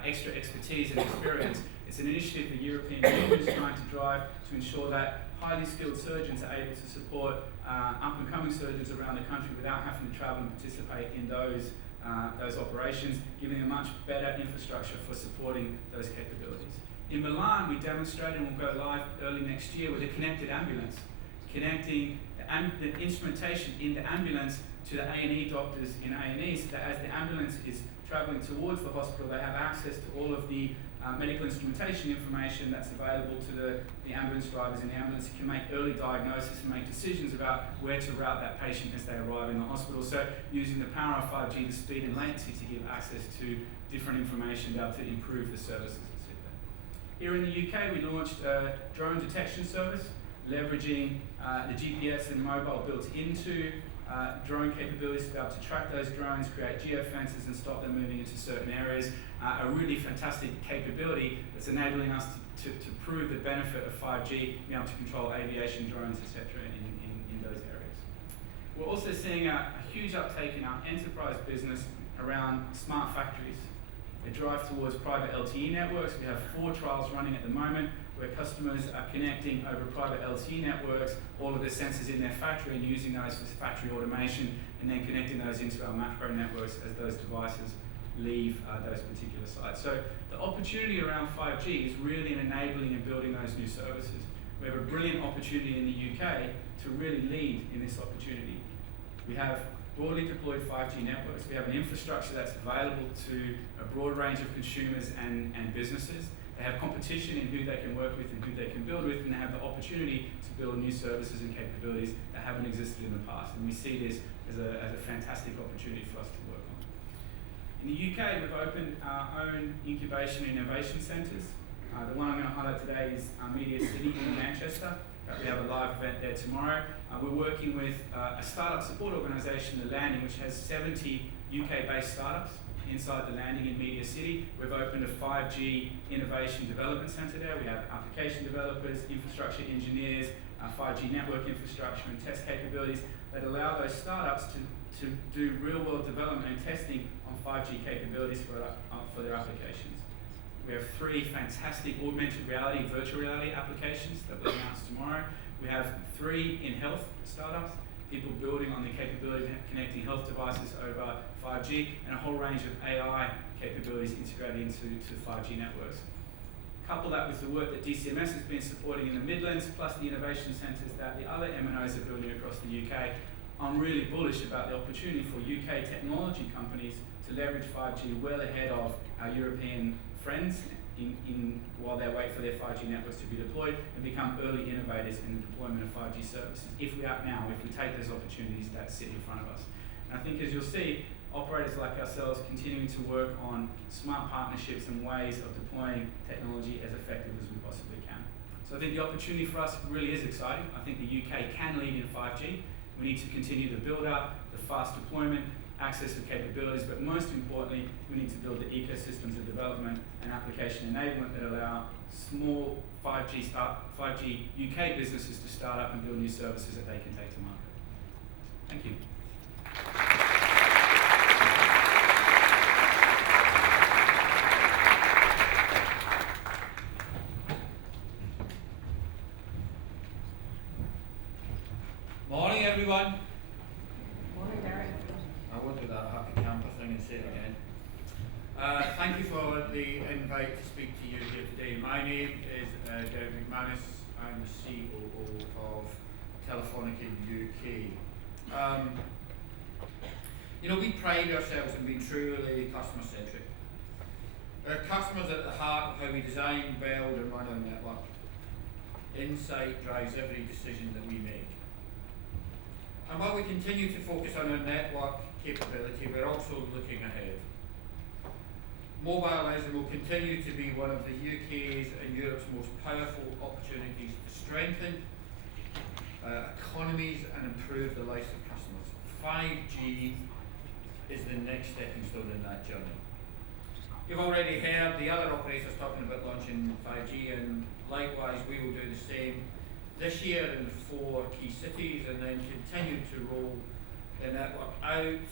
extra expertise and experience. It's an initiative the European Union is trying to drive to ensure that highly skilled surgeons are able to support up-and-coming surgeons around the country without having to travel and participate in those operations, giving a much better infrastructure for supporting those capabilities. In Milan, we demonstrated, and we'll go live early next year, with a connected ambulance, connecting the instrumentation in the ambulance to the A&E doctors in A&E, so that as the ambulance is travelling towards the hospital, they have access to all of the medical instrumentation information that's available to the ambulance drivers in the ambulance. Can make early diagnosis and make decisions about where to route that patient as they arrive in the hospital. So using the power of 5G, the speed and latency to give access to different information to be able to improve the services. Here in the UK, we launched a drone detection service, leveraging the GPS and mobile built into drone capabilities to be able to track those drones, create geofences and stop them moving into certain areas. A really fantastic capability that's enabling us to prove the benefit of 5G, being able to control aviation drones, etc. in those areas. We're also seeing a huge uptake in our enterprise business around smart factories. A drive towards private LTE networks. We have 4 trials running at the moment where customers are connecting over private LTE networks all of the sensors in their factory and using those for factory automation, and then connecting those into our macro networks as those devices leave those particular sites. So the opportunity around 5G is really in enabling and building those new services. We have a brilliant opportunity in the UK to really lead in this opportunity. We have broadly deployed 5G networks. We have an infrastructure that's available to a broad range of consumers and businesses. They have competition in who they can work with and who they can build with, and they have the opportunity to build new services and capabilities that haven't existed in the past. And we see this as a fantastic opportunity for us to work on. In the UK, we've opened our own incubation and innovation centres. The one I'm going to highlight today is Media City in Manchester. We have a live event there tomorrow. We're working with a startup support organisation, The Landing, which has 70 UK-based startups inside The Landing in Media City. We've opened a 5G innovation development centre there. We have application developers, infrastructure engineers, 5G network infrastructure and test capabilities that allow those startups to do real-world development and testing on 5G capabilities for their applications. We have 3 fantastic augmented reality, virtual reality applications that we'll announce tomorrow. We have 3 in health startups, people building on the capability of connecting health devices over 5G, and a whole range of AI capabilities integrated into 5G networks. Couple that with the work that DCMS has been supporting in the Midlands, plus the innovation centres that the other MNOs are building across the UK, I'm really bullish about the opportunity for UK technology companies to leverage 5G well ahead of our European friends while they wait for their 5G networks to be deployed, and become early innovators in the deployment of 5G services if we take those opportunities that sit in front of us. And I think, as you'll see, operators like ourselves continuing to work on smart partnerships and ways of deploying technology as effective as we possibly can. So I think the opportunity for us really is exciting. I think the UK can lead in 5G. We need to continue to build up the fast deployment, access of capabilities, but most importantly, we need to build the ecosystems of development and application enablement that allow small 5G UK businesses to start up and build new services that they can take to market. Thank you. Morning, everyone. Morning, Derek. I won't do that happy camper thing and say it again. Thank you for the invite to speak to you here today. My name is Derek McManus. I'm the COO of Telefonica UK. We pride ourselves in being truly customer-centric. Our customers are at the heart of how we design, build and run our network. Insight drives every decision that we make. And while we continue to focus on our network capability, we're also looking ahead. Mobile is and will continue to be one of the UK's and Europe's most powerful opportunities to strengthen economies and improve the lives of customers. 5G is the next stepping stone in that journey. You've already heard the other operators talking about launching 5G, and likewise we will do the same this year in the 4 key cities, and then continue to roll the network out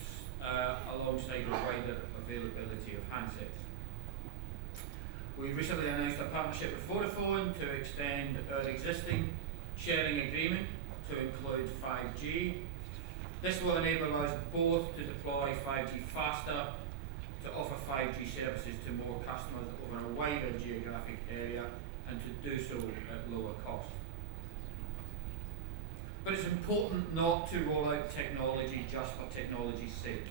alongside a wider availability of handsets. We recently announced a partnership with Vodafone to extend our existing sharing agreement to include 5G. This will enable us both to deploy 5G faster, to offer 5G services to more customers over a wider geographic area, and to do so at lower cost. But it's important not to roll out technology just for technology's sake.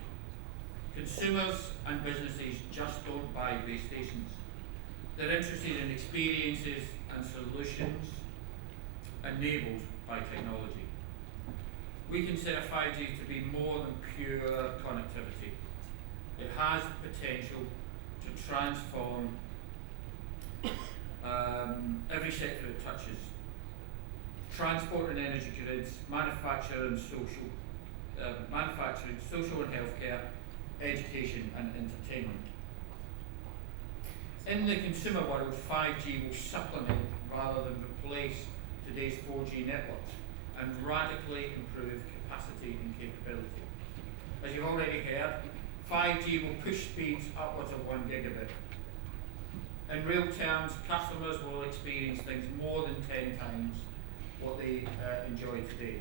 Consumers and businesses just don't buy base stations. They're interested in experiences and solutions enabled by technology. We consider 5G to be more than pure connectivity. It has potential to transform every sector it touches. Transport and energy grids, manufacturing, social and healthcare, education and entertainment. In the consumer world, 5G will supplement rather than replace today's 4G networks and radically improve capacity and capability. As you've already heard, 5G will push speeds upwards of 1 gigabit. In real terms, customers will experience things more than 10 times what they enjoy today.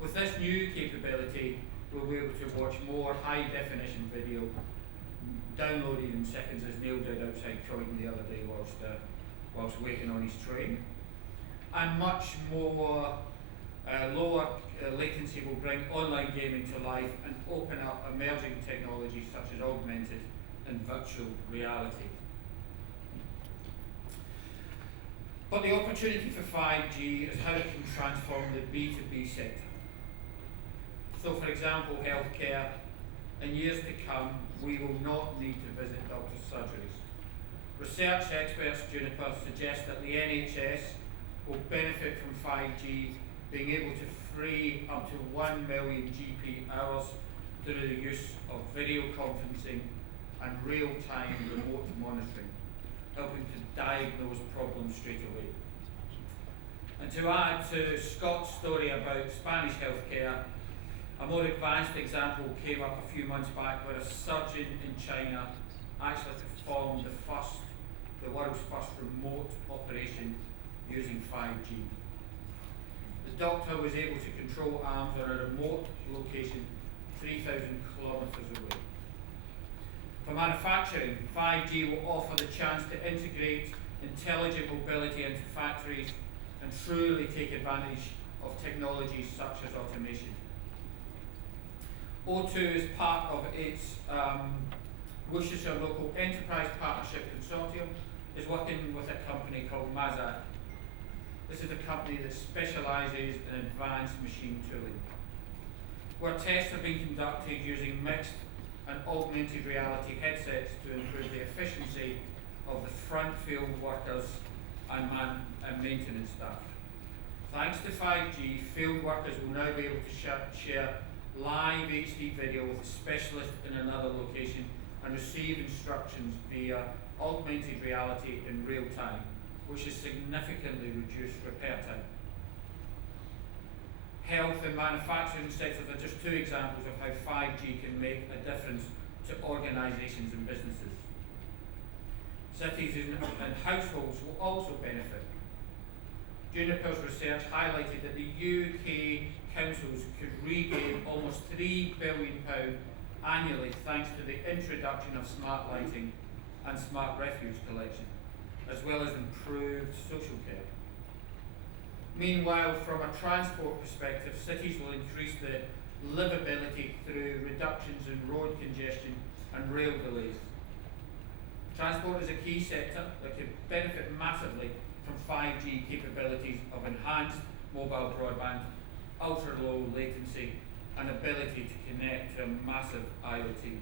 With this new capability, we'll be able to watch more high-definition video downloaded in seconds, as Neil did outside Croydon the other day whilst waiting on his train. And much more lower latency will bring online gaming to life and open up emerging technologies such as augmented and virtual reality. But the opportunity for 5G is how it can transform the B2B sector. So for example, healthcare. In years to come, we will not need to visit doctors' surgeries. Research experts, Juniper, suggest that the NHS will benefit from 5G being able to free up to 1 million GP hours through the use of video conferencing and real-time remote monitoring, helping to diagnose problems straight away. And to add to Scott's story about Spanish healthcare, a more advanced example came up a few months back where a surgeon in China actually performed the world's first remote operation using 5G. The doctor was able to control arms on a remote location 3,000 kilometres away. For manufacturing, 5G will offer the chance to integrate intelligent mobility into factories and truly take advantage of technologies such as automation. O2, as part of its Worcestershire Local Enterprise Partnership Consortium, is working with a company called Mazak. This is a company that specialises in advanced machine tooling, where tests have been conducted using mixed and augmented reality headsets to improve the efficiency of the front field workers and maintenance staff. Thanks to 5G, field workers will now be able to share live HD video with a specialist in another location and receive instructions via augmented reality in real time, which has significantly reduced repair time. Health and manufacturing sectors are just 2 examples of how 5G can make a difference to organisations and businesses. Cities and households will also benefit. Juniper's research highlighted that the UK councils could regain almost £3 billion annually thanks to the introduction of smart lighting and smart refuse collection, as well as improved social care. Meanwhile, from a transport perspective, cities will increase their livability through reductions in road congestion and rail delays. Transport is a key sector that could benefit massively from 5G capabilities of enhanced mobile broadband, ultra-low latency, and ability to connect to a massive IoT.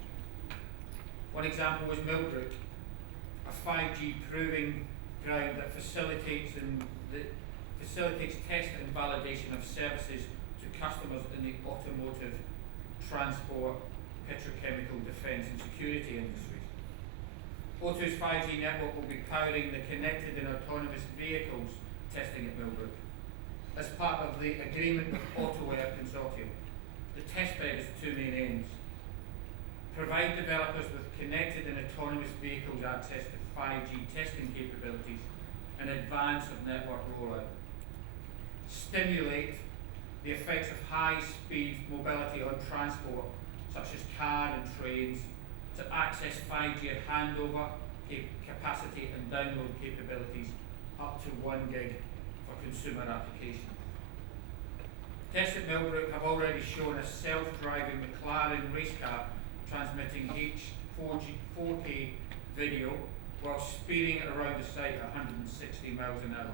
One example was Millbrook, a 5G proving ground that facilitates test and validation of services to customers in the automotive, transport, petrochemical, defence and security industries. O2's 5G network will be powering the connected and autonomous vehicles testing at Millbrook. As part of the agreement with AutoWare Consortium, the testbed has two main aims: provide developers with connected and autonomous vehicles access to 5G testing capabilities in advance of network rollout, stimulate the effects of high-speed mobility on transport, such as car and trains, to access 5G at handover capacity and download capabilities up to 1 gig for consumer applications. Tests at Millbrook have already shown a self-driving McLaren race car transmitting 4K video while speeding around the site at 160 miles an hour.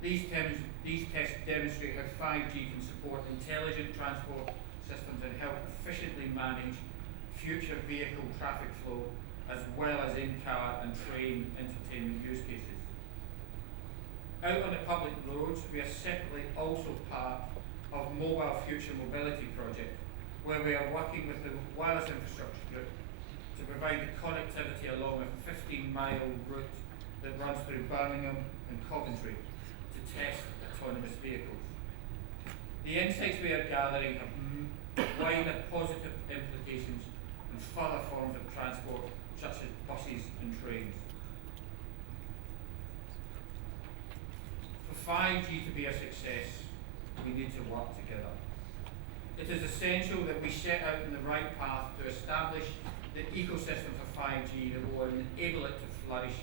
These tests demonstrate how 5G can support intelligent transport systems and help efficiently manage future vehicle traffic flow, as well as in-car and train entertainment use cases. Out on the public roads, we are separately also part of Mobile Future Mobility Project, where we are working with the Wireless Infrastructure Group to provide the connectivity along a 15-mile route that runs through Birmingham and Coventry to test autonomous vehicles. The insights we are gathering have wider positive implications in further forms of transport, such as buses and trains. For 5G to be a success, we need to work together. It is essential that we set out on the right path to establish the ecosystem for 5G that will enable it to flourish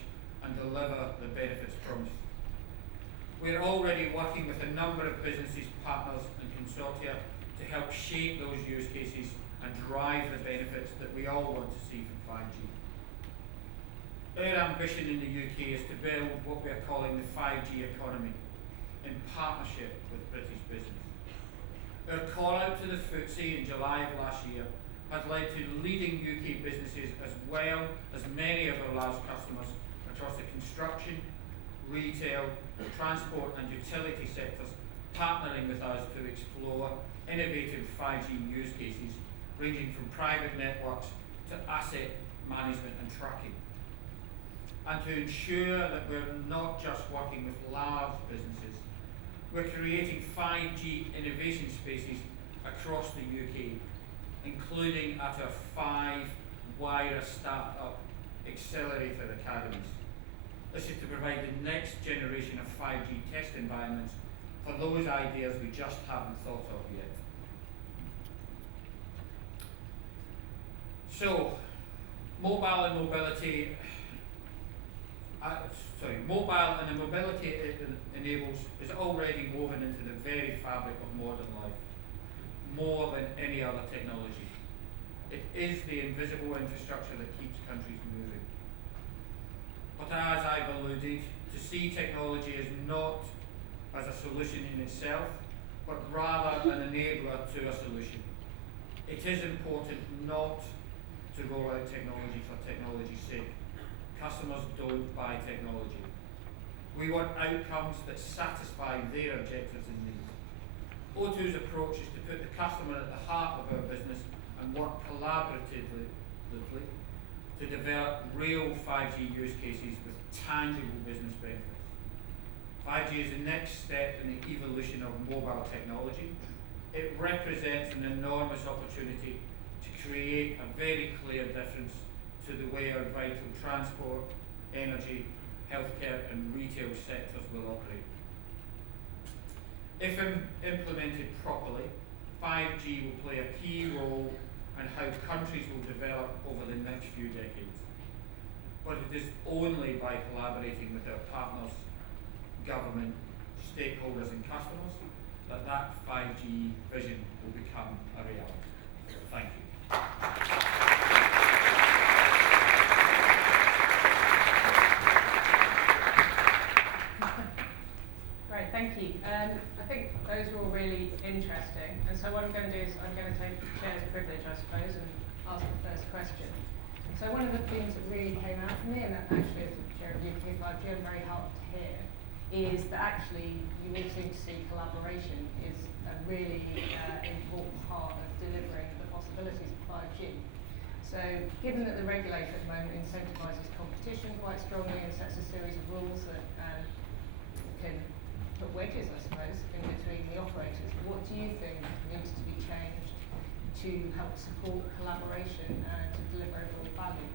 and deliver the benefits promised. We are already working with a number of businesses, partners and consortia to help shape those use cases and drive the benefits that we all want to see from 5G. Our ambition in the UK is to build what we are calling the 5G economy in partnership with British business. Our call out to the FTSE in July of last year has led to leading UK businesses as well as many of our large customers across the construction, retail, transport and utility sectors partnering with us to explore innovative 5G use cases ranging from private networks to asset management and tracking. And to ensure that we're not just working with large businesses, we're creating 5G innovation spaces across the UK, including at our 5 wider startup accelerator academies. This is to provide the next generation of 5G test environments for those ideas we just haven't thought of yet. So, mobile and the mobility it enables is already woven into the very fabric of modern life, more than any other technology. It is the invisible infrastructure that keeps countries moving. But as I've alluded, to see technology as not as a solution in itself, but rather an enabler to a solution. It is important not to roll out technology for technology's sake. Customers don't buy technology. We want outcomes that satisfy their objectives and needs. O2's approach is to put the customer at the heart of our business and work collaboratively to develop real 5G use cases with tangible business benefits. 5G is the next step in the evolution of mobile technology. It represents an enormous opportunity to create a very clear difference to the way our vital transport, energy, healthcare and retail sectors will operate. If implemented properly, 5G will play a key role in how countries will develop over the next few decades. But it is only by collaborating with our partners, government, stakeholders and customers that that 5G vision will become a reality. Thank you. Great, thank you. I think those were all really interesting. And so what I'm going to do is I'm going to take the chair's privilege, I suppose, and ask the first question. So one of the things that really came out for me, and that actually as the chair of UK 5G, I'm very heartened to hear, is that actually you all seem to see collaboration is a really important part of delivering the possibilities of 5G. So given that the regulator at the moment incentivises competition quite strongly and sets a series of rules that can put wedges, I suppose, in between the operators, what do you think needs to be changed to help support collaboration to deliver overall value?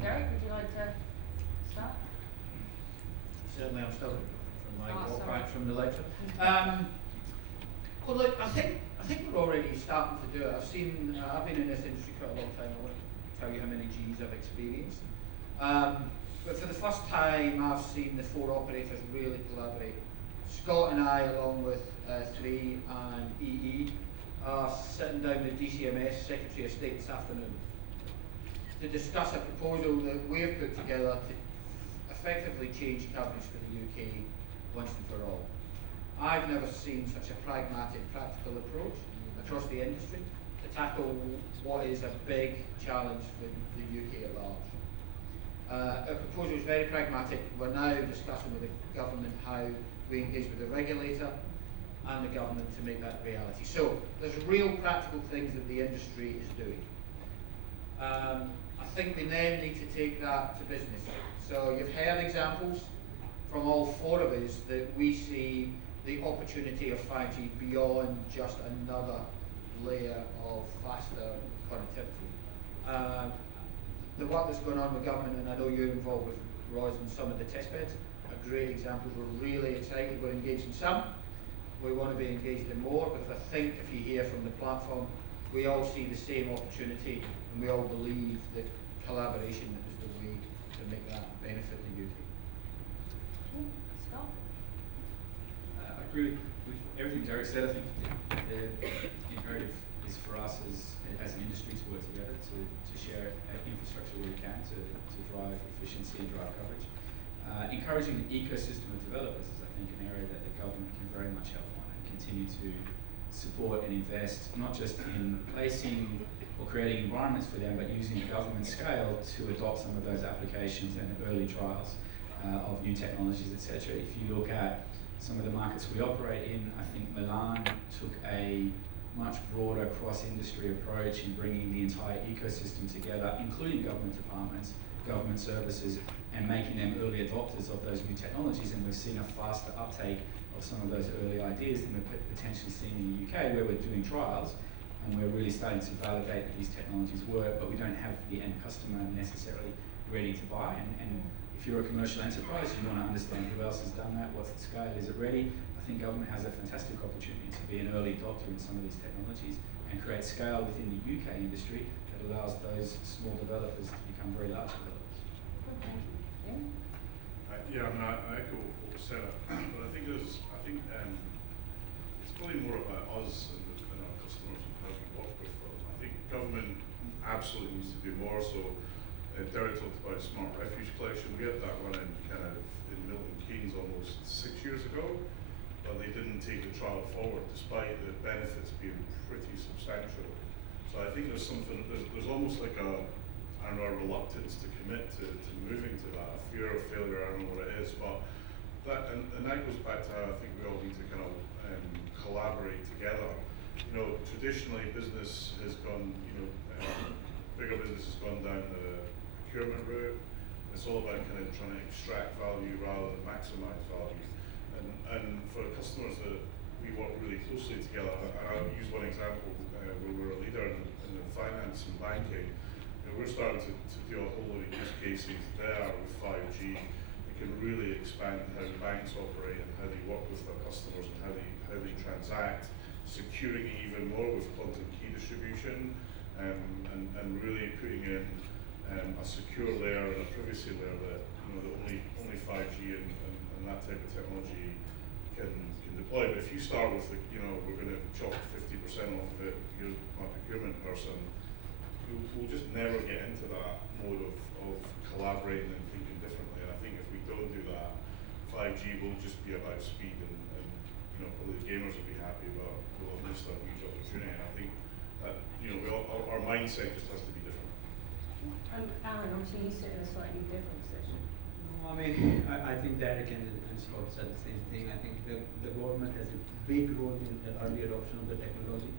Derek, would you like to start? Certainly, I'm still from my walk sorry. back from the lecture. Well, look, I think we're already starting to do it. I've been in this industry quite a long time. I won't tell you how many Gs I've experienced. But for the first time, I've seen the 4 operators really collaborate. Scott and I, along with 3 and EE, are sitting down with DCMS Secretary of State this afternoon to discuss a proposal that we've put together to effectively change coverage for the UK once and for all. I've never seen such a pragmatic, practical approach across the industry to tackle what is a big challenge for the UK at large. Our proposal is very pragmatic. We're now discussing with the government how we engage with the regulator and the government to make that reality. So there's real practical things that the industry is doing. I think we then need to take that to business. So you've heard examples from all 4 of us that we see the opportunity of 5G beyond just another layer of faster connectivity. The work that's going on with government, and I know you're involved with Roz in some of the test beds, are great examples. We're really excited. We're engaged in some. We want to be engaged in more, because I think if you hear from the platform, we all see the same opportunity, and we all believe that collaboration is the way to make that benefit the UK. Scott? I agree with everything Derek said. I think the imperative is for us as an industry to work together to share infrastructure where we can to drive efficiency and drive coverage. Encouraging the ecosystem of developers is, I think, an area that the government can very much help on and continue to support and invest, not just in placing or creating environments for them, but using government scale to adopt some of those applications and early trials of new technologies, etc. If you look at some of the markets we operate in, I think Milan took a much broader cross-industry approach in bringing the entire ecosystem together, including government departments, government services, and making them early adopters of those new technologies. And we've seen a faster uptake of some of those early ideas than we're potentially seeing in the UK, where we're doing trials and we're really starting to validate that these technologies work, but we don't have the end customer necessarily ready to buy. And if you're a commercial enterprise, you want to understand who else has done that, what's the scale, is it ready? I think government has a fantastic opportunity to be an early adopter in some of these technologies and create scale within the UK industry that allows those small developers to become very large developers. Yeah, I mean, I echo what was said, but I think it's probably more about us and our customers and how we work with them. I think government absolutely needs to do more. So Derek talked about smart refuge collection. We had that running kind of in Milton Keynes almost 6 years ago, but they didn't take the trial forward despite the benefits being pretty substantial. So I think there's almost like a reluctance to commit to moving to that, a fear of failure. I don't know what it is, but that goes back to how I think we all need to kind of collaborate together. You know, traditionally business has gone, bigger business has gone down the procurement route. It's all about kind of trying to extract value rather than maximize value. And for customers that we work really closely together, I'll use one example where we're a leader in the finance and banking. We're starting to do a whole lot of use cases there with 5G. We can really expand how banks operate and how they work with their customers and how securing it even more with quantum key distribution, and really putting in a secure layer and a privacy layer that that only 5G and that type of technology can deploy. But if you start with we're going to chop 50% off of it, you're my procurement person, we'll just never get into that mode of collaborating and thinking differently. And I think if we don't do that, 5G will just be about speed, and probably the gamers will be happy, but we'll have missed a huge opportunity. And I think that our mindset just has to be different. Alan, obviously you sit in a slightly different position. I mean, I think Derek and Scott said the same thing. I think the government has a big role in the early adoption of the technology.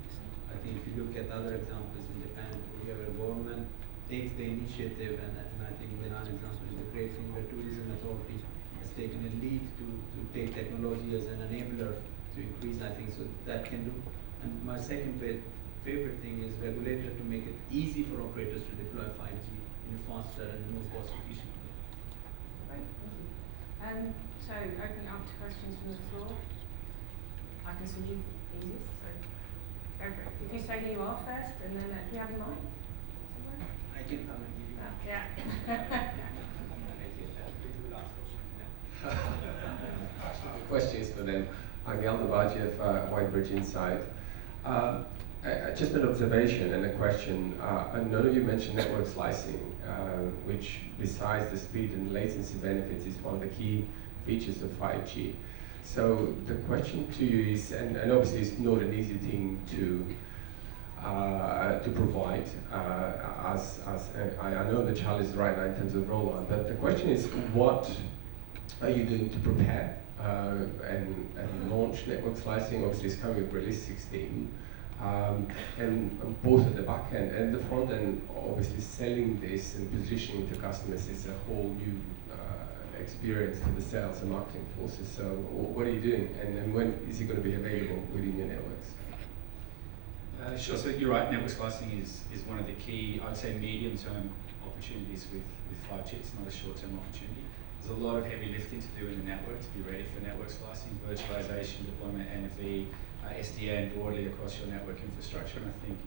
I think if you look at other examples in Japan, where the government takes the initiative, and I think Milan example is a great thing where tourism authority has taken a lead to take technology as an enabler to increase, I think, so that can do. And my second favorite thing is regulator to make it easy for operators to deploy 5G in a faster and more cost efficient way. Great, thank you. So opening up to questions from the floor. I can see you easiest, so go for it. If you say who you are first, and then do we have a mic? Somewhere? I can come and give you. Yeah. The question is for them. Angel Navajev, Whitebridge Insight. Just an observation and a question. None of you mentioned network slicing, which besides the speed and latency benefits is one of the key features of 5G. So the question to you is, and obviously it's not an easy thing to provide, as I know the challenge is right now in terms of rollout, but the question is, what are you doing to prepare and launch network slicing? Obviously it's coming with release 16. And both at the back end and the front end, obviously selling this and positioning to customers is a whole new experience to the sales and marketing forces. So what are you doing, and when is it going to be available within your networks? Sure, so you're right, network slicing is one of the key, I'd say, medium-term opportunities with 5G. It's not a short-term opportunity. There's a lot of heavy lifting to do in the network to be ready for network slicing, virtualization, deployment, NFV, SDN broadly across your network infrastructure, and I think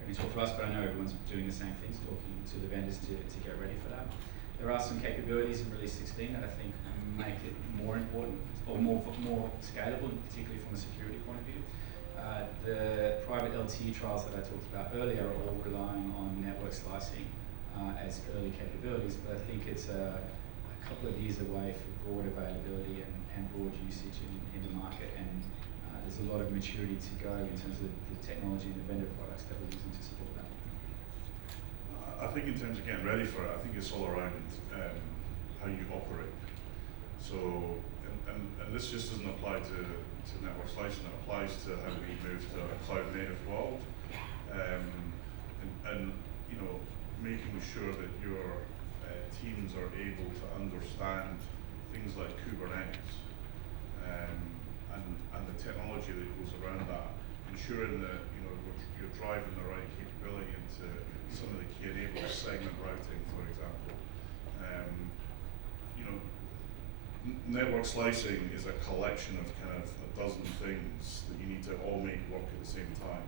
I can talk for us, but I know everyone's doing the same things, talking to the vendors to get ready for that. There are some capabilities in Release 16 that I think make it more important or more scalable, particularly from a security point of view. The private LTE trials that I talked about earlier are all relying on network slicing as early capabilities, but I think it's a couple of years away for broad availability and broad usage in the market, and there's a lot of maturity to go in terms of the technology and the vendor products that we're using to support that. I think in terms of getting ready for it, I think it's all around how you operate. So, and this just doesn't apply to network slicing, it applies to how we move to a cloud-native world, and making sure that your teams are able to understand things like Kubernetes, and the technology that goes around that, ensuring that you're driving the right capability into some of the key enablers, segment routing, for example. Network slicing is a collection of kind of a dozen things that you need to all make work at the same time,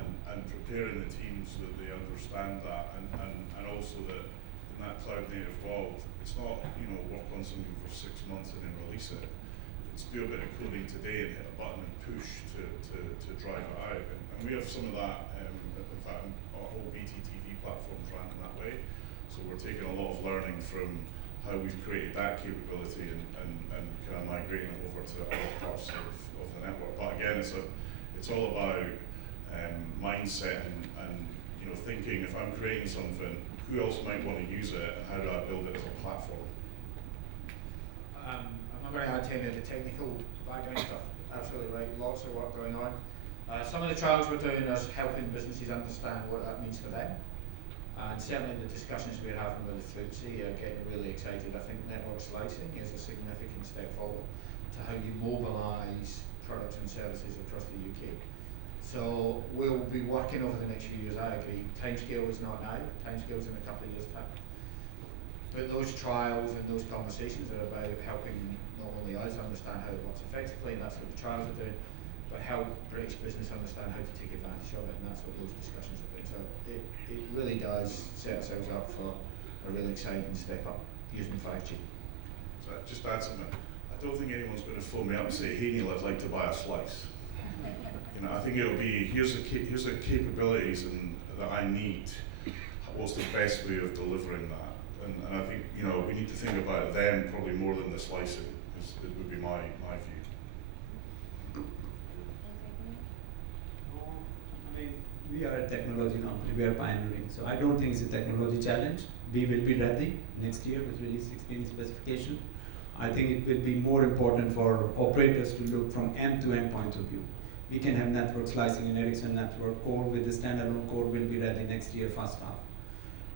and preparing the teams so that they understand that, and also that in that cloud-native world, it's not work on something for 6 months and then release it. It's do a bit of coding today and hit a button and push to drive it out. And we have some of that, in fact, our whole BTTV platform's ran in that way. So we're taking a lot of learning from how we've created that capability and kind of migrating it over to other parts of the network. But again, it's all about mindset and thinking, if I'm creating something, who else might want to use it, and how do I build it as a platform? I'm not going to add to any of the technical background stuff. Absolutely right, lots of work going on. Some of the trials we're doing is helping businesses understand what that means for them. And certainly the discussions we're having with the FTSE are getting really excited. I think network slicing is a significant step forward to how you mobilise products and services across the UK. So we'll be working over the next few years, I agree. Timescale is not now, timescale's in a couple of years' time. But those trials and those conversations are about helping not only us understand how it works effectively, and that's what the trials are doing, but help British business understand how to take advantage of it, and that's what those discussions have been. So it really does set ourselves up for a really exciting step up using 5G. So just add something. I don't think anyone's going to phone me up and say, "Hey Neil, I'd like to buy a slice." You know, I think it'll be here's the capabilities that I need. What's the best way of delivering that? And I think we need to think about them probably more than the slicing. It would be my view. I mean, we are a technology company. We are pioneering, so I don't think it's a technology challenge. We will be ready next year with release 16 specification. I think it will be more important for operators to look from end-to-end point of view. We can have network slicing in Ericsson network, or with the standalone core will be ready next year first half.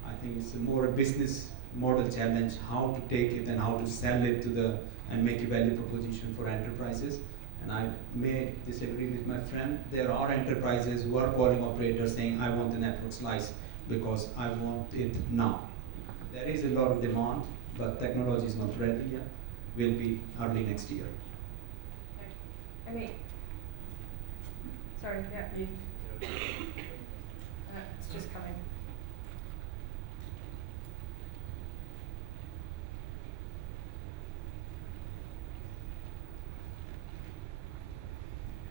I think it's more a business model challenge, how to take it and how to sell it to and make a value proposition for enterprises. And I may disagree with my friend. There are enterprises who are calling operators saying, I want a network slice because I want it now. There is a lot of demand, but technology is not ready yet. Will be early next year. Amy. Sorry, yeah, you. It's just coming.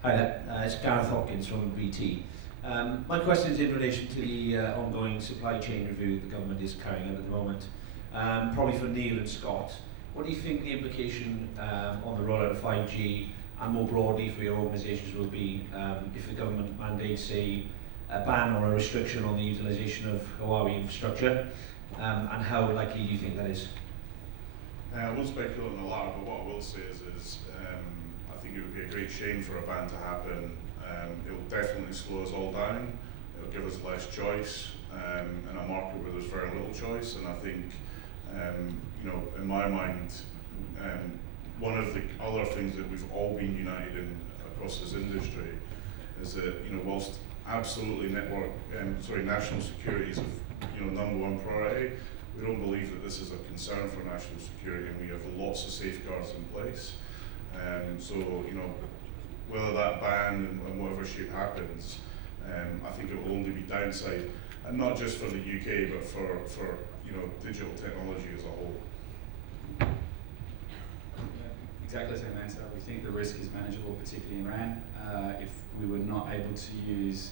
Hi there, it's Gareth Hopkins from BT. My question is in relation to the ongoing supply chain review the government is carrying out at the moment. Probably for Neil and Scott, what do you think the implication on the rollout of 5G and more broadly for your organisations will be if the government mandates a ban or a restriction on the utilisation of Huawei infrastructure, and how likely do you think that is? I won't speculate on the latter, but what I will say is I think it would be a great shame for a ban to happen. It will definitely slow us all down. It will give us less choice in a market where there's very little choice. And I think, in my mind, one of the other things that we've all been united in across this industry is that, whilst absolutely national security is number one priority, we don't believe that this is a concern for national security, and we have lots of safeguards in place. So, whether that ban in whatever shape happens, I think it will only be downside, and not just for the UK, but for digital technology as a whole. Exactly the same answer. We think the risk is manageable, particularly in RAN. If we were not able to use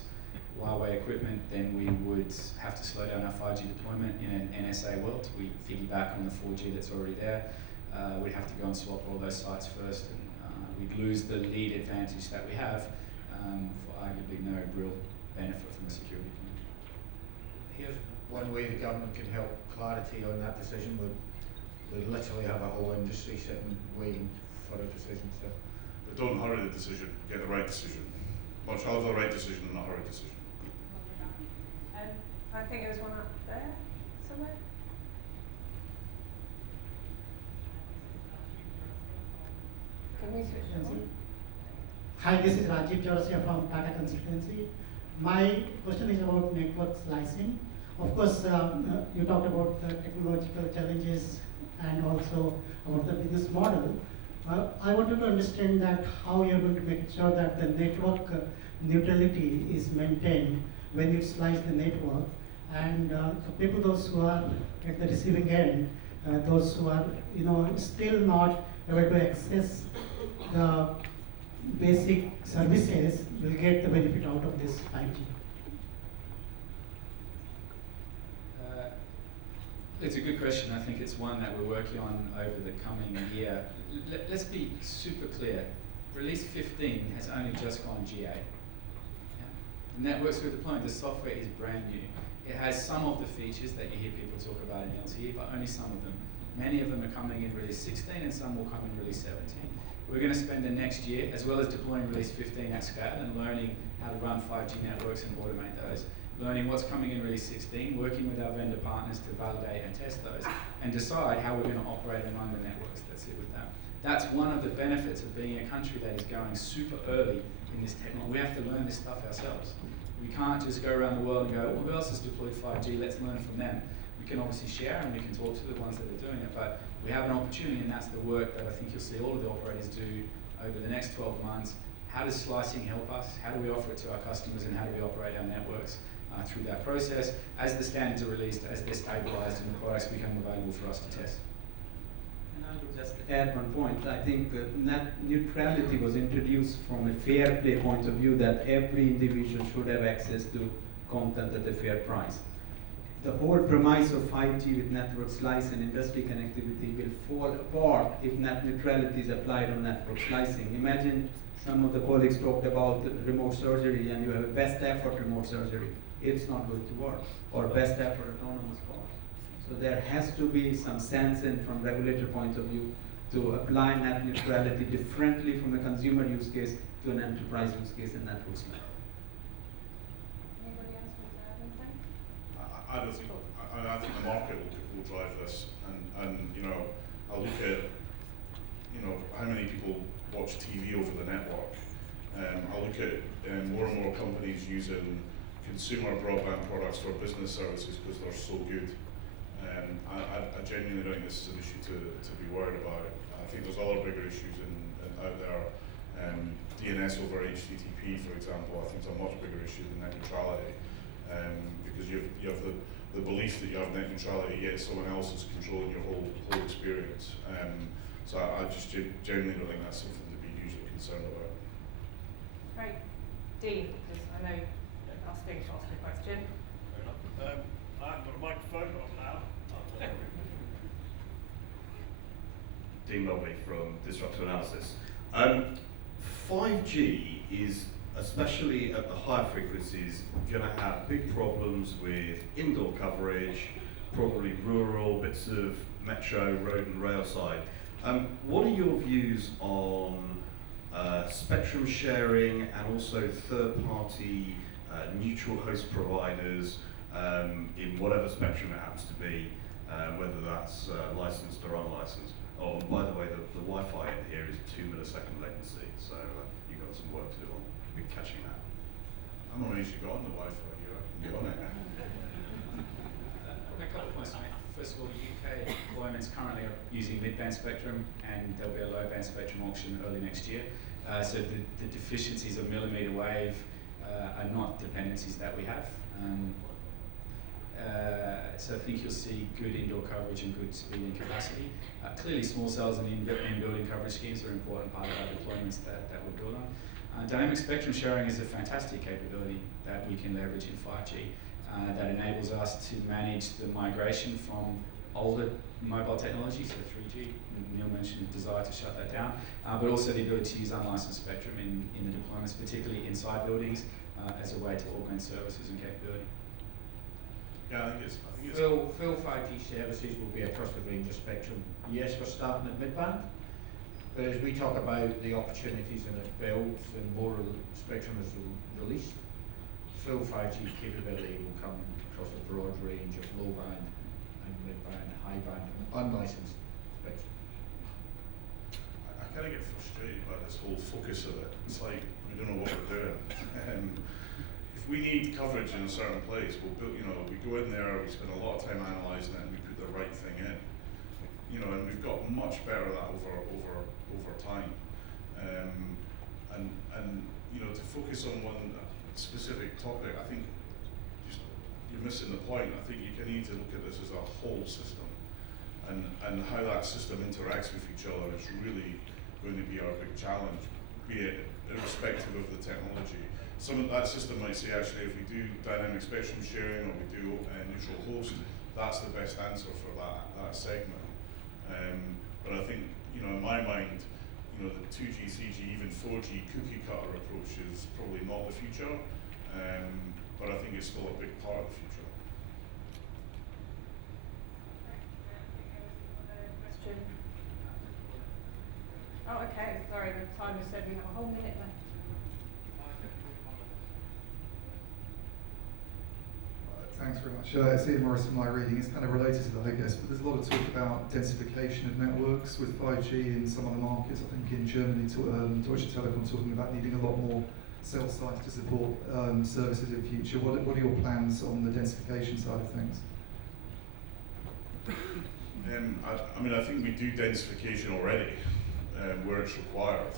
Huawei equipment, then we would have to slow down our 5G deployment in an NSA world. We piggyback on the 4G that's already there. We'd have to go and swap all those sites first, and we'd lose the lead advantage that we have for arguably no real benefit from a security point of view. Here's one way the government can help clarity on that decision. We literally have a whole industry sitting waiting for a decision. So, but don't hurry the decision. Get the right decision. Much rather the right decision than not a right decision. I think there was one up there somewhere. Can we switch that on? Hi, this is Rajiv Chaurasia from Tata Consultancy. My question is about network slicing. Of course, you talked about the technological challenges and also about the business model. I wanted to understand that how you're going to make sure that the network neutrality is maintained when you slice the network, and the people, those who are at the receiving end, those who are still not able to access the basic services will get the benefit out of this 5G. It's a good question. I think it's one that we're working on over the coming year. Let's be super clear. Release 15 has only just gone GA. The networks we're deploying, the software is brand new. It has some of the features that you hear people talk about in LTE, but only some of them. Many of them are coming in release 16 and some will come in release 17. We're going to spend the next year, as well as deploying release 15 at scale and learning how to run 5G networks and automate those, learning what's coming in release 16, working with our vendor partners to validate and test those, and decide how we're going to operate and run the networks that sit with that. That's one of the benefits of being a country that is going super early in this technology. We have to learn this stuff ourselves. We can't just go around the world and go, well, who else has deployed 5G? Let's learn from them. We can obviously share and we can talk to the ones that are doing it, but we have an opportunity, and that's the work that I think you'll see all of the operators do over the next 12 months. how does slicing help us? How do we offer it to our customers, and how do we operate our networks through that process as the standards are released, as they're stabilized, and the products become available for us to test. And I would just add one point. I think net neutrality was introduced from a fair play point of view, that every individual should have access to content at a fair price. The whole premise of 5G with network slice and industry connectivity will fall apart if net neutrality is applied on network slicing. Imagine some of the colleagues talked about remote surgery, and you have a best effort remote surgery. It's not going to work. Or best effort autonomous cars. So there has to be some sense in, from regulator point of view, to apply net neutrality differently from a consumer use case to an enterprise use case in network slicing. I think the market will drive this, and you know, I look at, you know, how many people watch TV over the network. I look at more and more companies using consumer broadband products for business services because they're so good. I genuinely think this is an issue to be worried about. I think there's other bigger issues out there. DNS over HTTP, for example, I think is a much bigger issue than net neutrality. Because you have the belief that you have net neutrality, yet someone else is controlling your whole experience. So I just genuinely don't think that's something to be hugely concerned about. Great. Dean, because I know you're asking to ask a question. Fair enough. I haven't got a microphone, but I'm loud. Dean Melby from Disruptive Analysis. 5G is, especially at the higher frequencies, going to have big problems with indoor coverage, probably rural, bits of metro, road and rail side. What are your views on spectrum sharing and also third-party neutral host providers in whatever spectrum it happens to be, whether that's licensed or unlicensed? Oh, by the way, the Wi-Fi in here is 2 millisecond latency, so you've got some work to do on catching that. I'm amazed you got on the Wi-Fi here. I can get on it. A couple of points to make. First of all, the UK deployments currently are using mid-band spectrum, and there'll be a low-band spectrum auction early next year. So the deficiencies of millimetre wave are not dependencies that we have. So I think you'll see good indoor coverage and good speed and capacity. Clearly, small cells and in-building coverage schemes are an important part of our deployments that we're built on. Dynamic spectrum sharing is a fantastic capability that we can leverage in 5G that enables us to manage the migration from older mobile technology, so 3G. Neil mentioned the desire to shut that down, but also the ability to use unlicensed spectrum in the deployments, particularly inside buildings, as a way to augment services and capability. Yeah, I think it's full 5G services will be across the range of spectrum. Yes, we're starting at mid-band, but as we talk about the opportunities and it builds and more spectrum is released, full 5G capability will come across a broad range of low band and mid-band, high band, unlicensed spectrum. I kind of get frustrated by this whole focus of it. It's like we don't know what we're doing. If we need coverage in a certain place, we'll build, you know, we go in there, we spend a lot of time analysing it, and we put the right thing in. You know, and we've got much better at that over time. And you know, to focus on one specific topic, I think just you're missing the point. I think you need to look at this as a whole system, and how that system interacts with each other is really going to be our big challenge, be it irrespective of the technology. Some of that system might say, actually, if we do dynamic spectrum sharing or we do neutral host, that's the best answer for that segment. But I think, you know, in my mind, you know, the 2G, 3G, even 4G cookie cutter approach is probably not the future, but I think it's still a big part of the future. Question. Oh, okay. Sorry, the timer said we have a whole minute left. Thanks very much. It's Ian Morris from my reading. It's kind of related to that, I guess, but there's a lot of talk about densification of networks with 5G in some other markets. I think in Germany, Deutsche Telekom talking about needing a lot more cell sites to support services in the future. What are your plans on the densification side of things? I mean, I think we do densification already where it's required.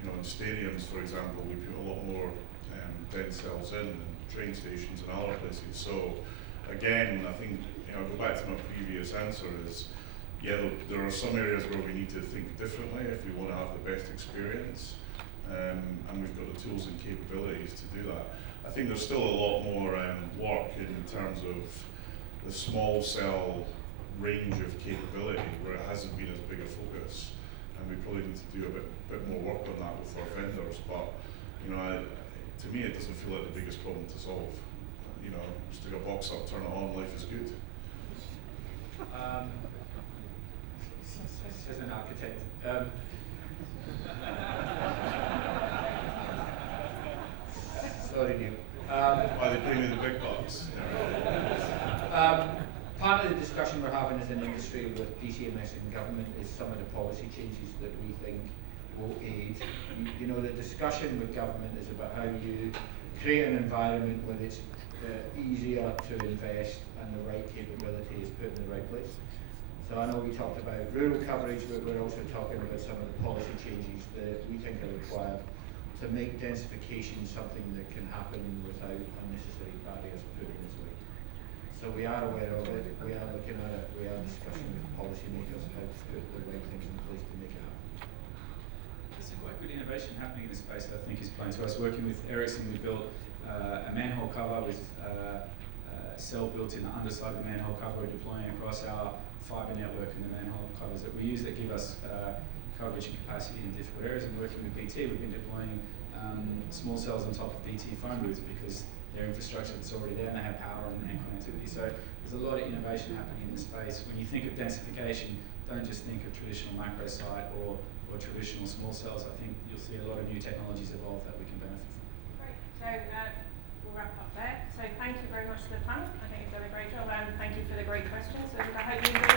you know, in stadiums, for example, we put a lot more dense cells in train stations and other places. So again, I think, you know, go back to my previous answer is, yeah, there are some areas where we need to think differently if we want to have the best experience, and we've got the tools and capabilities to do that. I think there's still a lot more work in terms of the small cell range of capability where it hasn't been as big a focus, and we probably need to do a bit more work on that with our vendors. But you know, to me, it doesn't feel like the biggest problem to solve. You know, stick a box up, turn it on, life is good. As an architect, sorry, Neil. Why they pay me the big bucks? Part of the discussion we're having as an industry with DCMS and government is some of the policy changes that we think will aid. You know, the discussion with government is about how you create an environment where it's easier to invest and the right capability is put in the right place. So I know we talked about rural coverage, but we're also talking about some of the policy changes that we think are required to make densification something that can happen without unnecessary barriers put in its way. So we are aware of it, we are looking at it, we are discussing with policymakers how to put the right things in place to make it happen. There's some quite good innovation happening in this space that I think is playing to us. Working with Ericsson, we built a manhole cover with a cell built in the underside of the manhole cover, deploying across our fibre network and the manhole covers that we use that give us coverage and capacity in difficult areas. And working with BT, we've been deploying small cells on top of BT phone booths because their infrastructure that's already there and they have power and connectivity. So there's a lot of innovation happening in the space. When you think of densification, don't just think of traditional macro site or traditional small cells. I think you'll see a lot of new technologies evolve that we can benefit from. Great. So we'll wrap up there. So thank you very much to the panel. I think you've done a great job, and thank you for the great questions. And I hope you enjoyed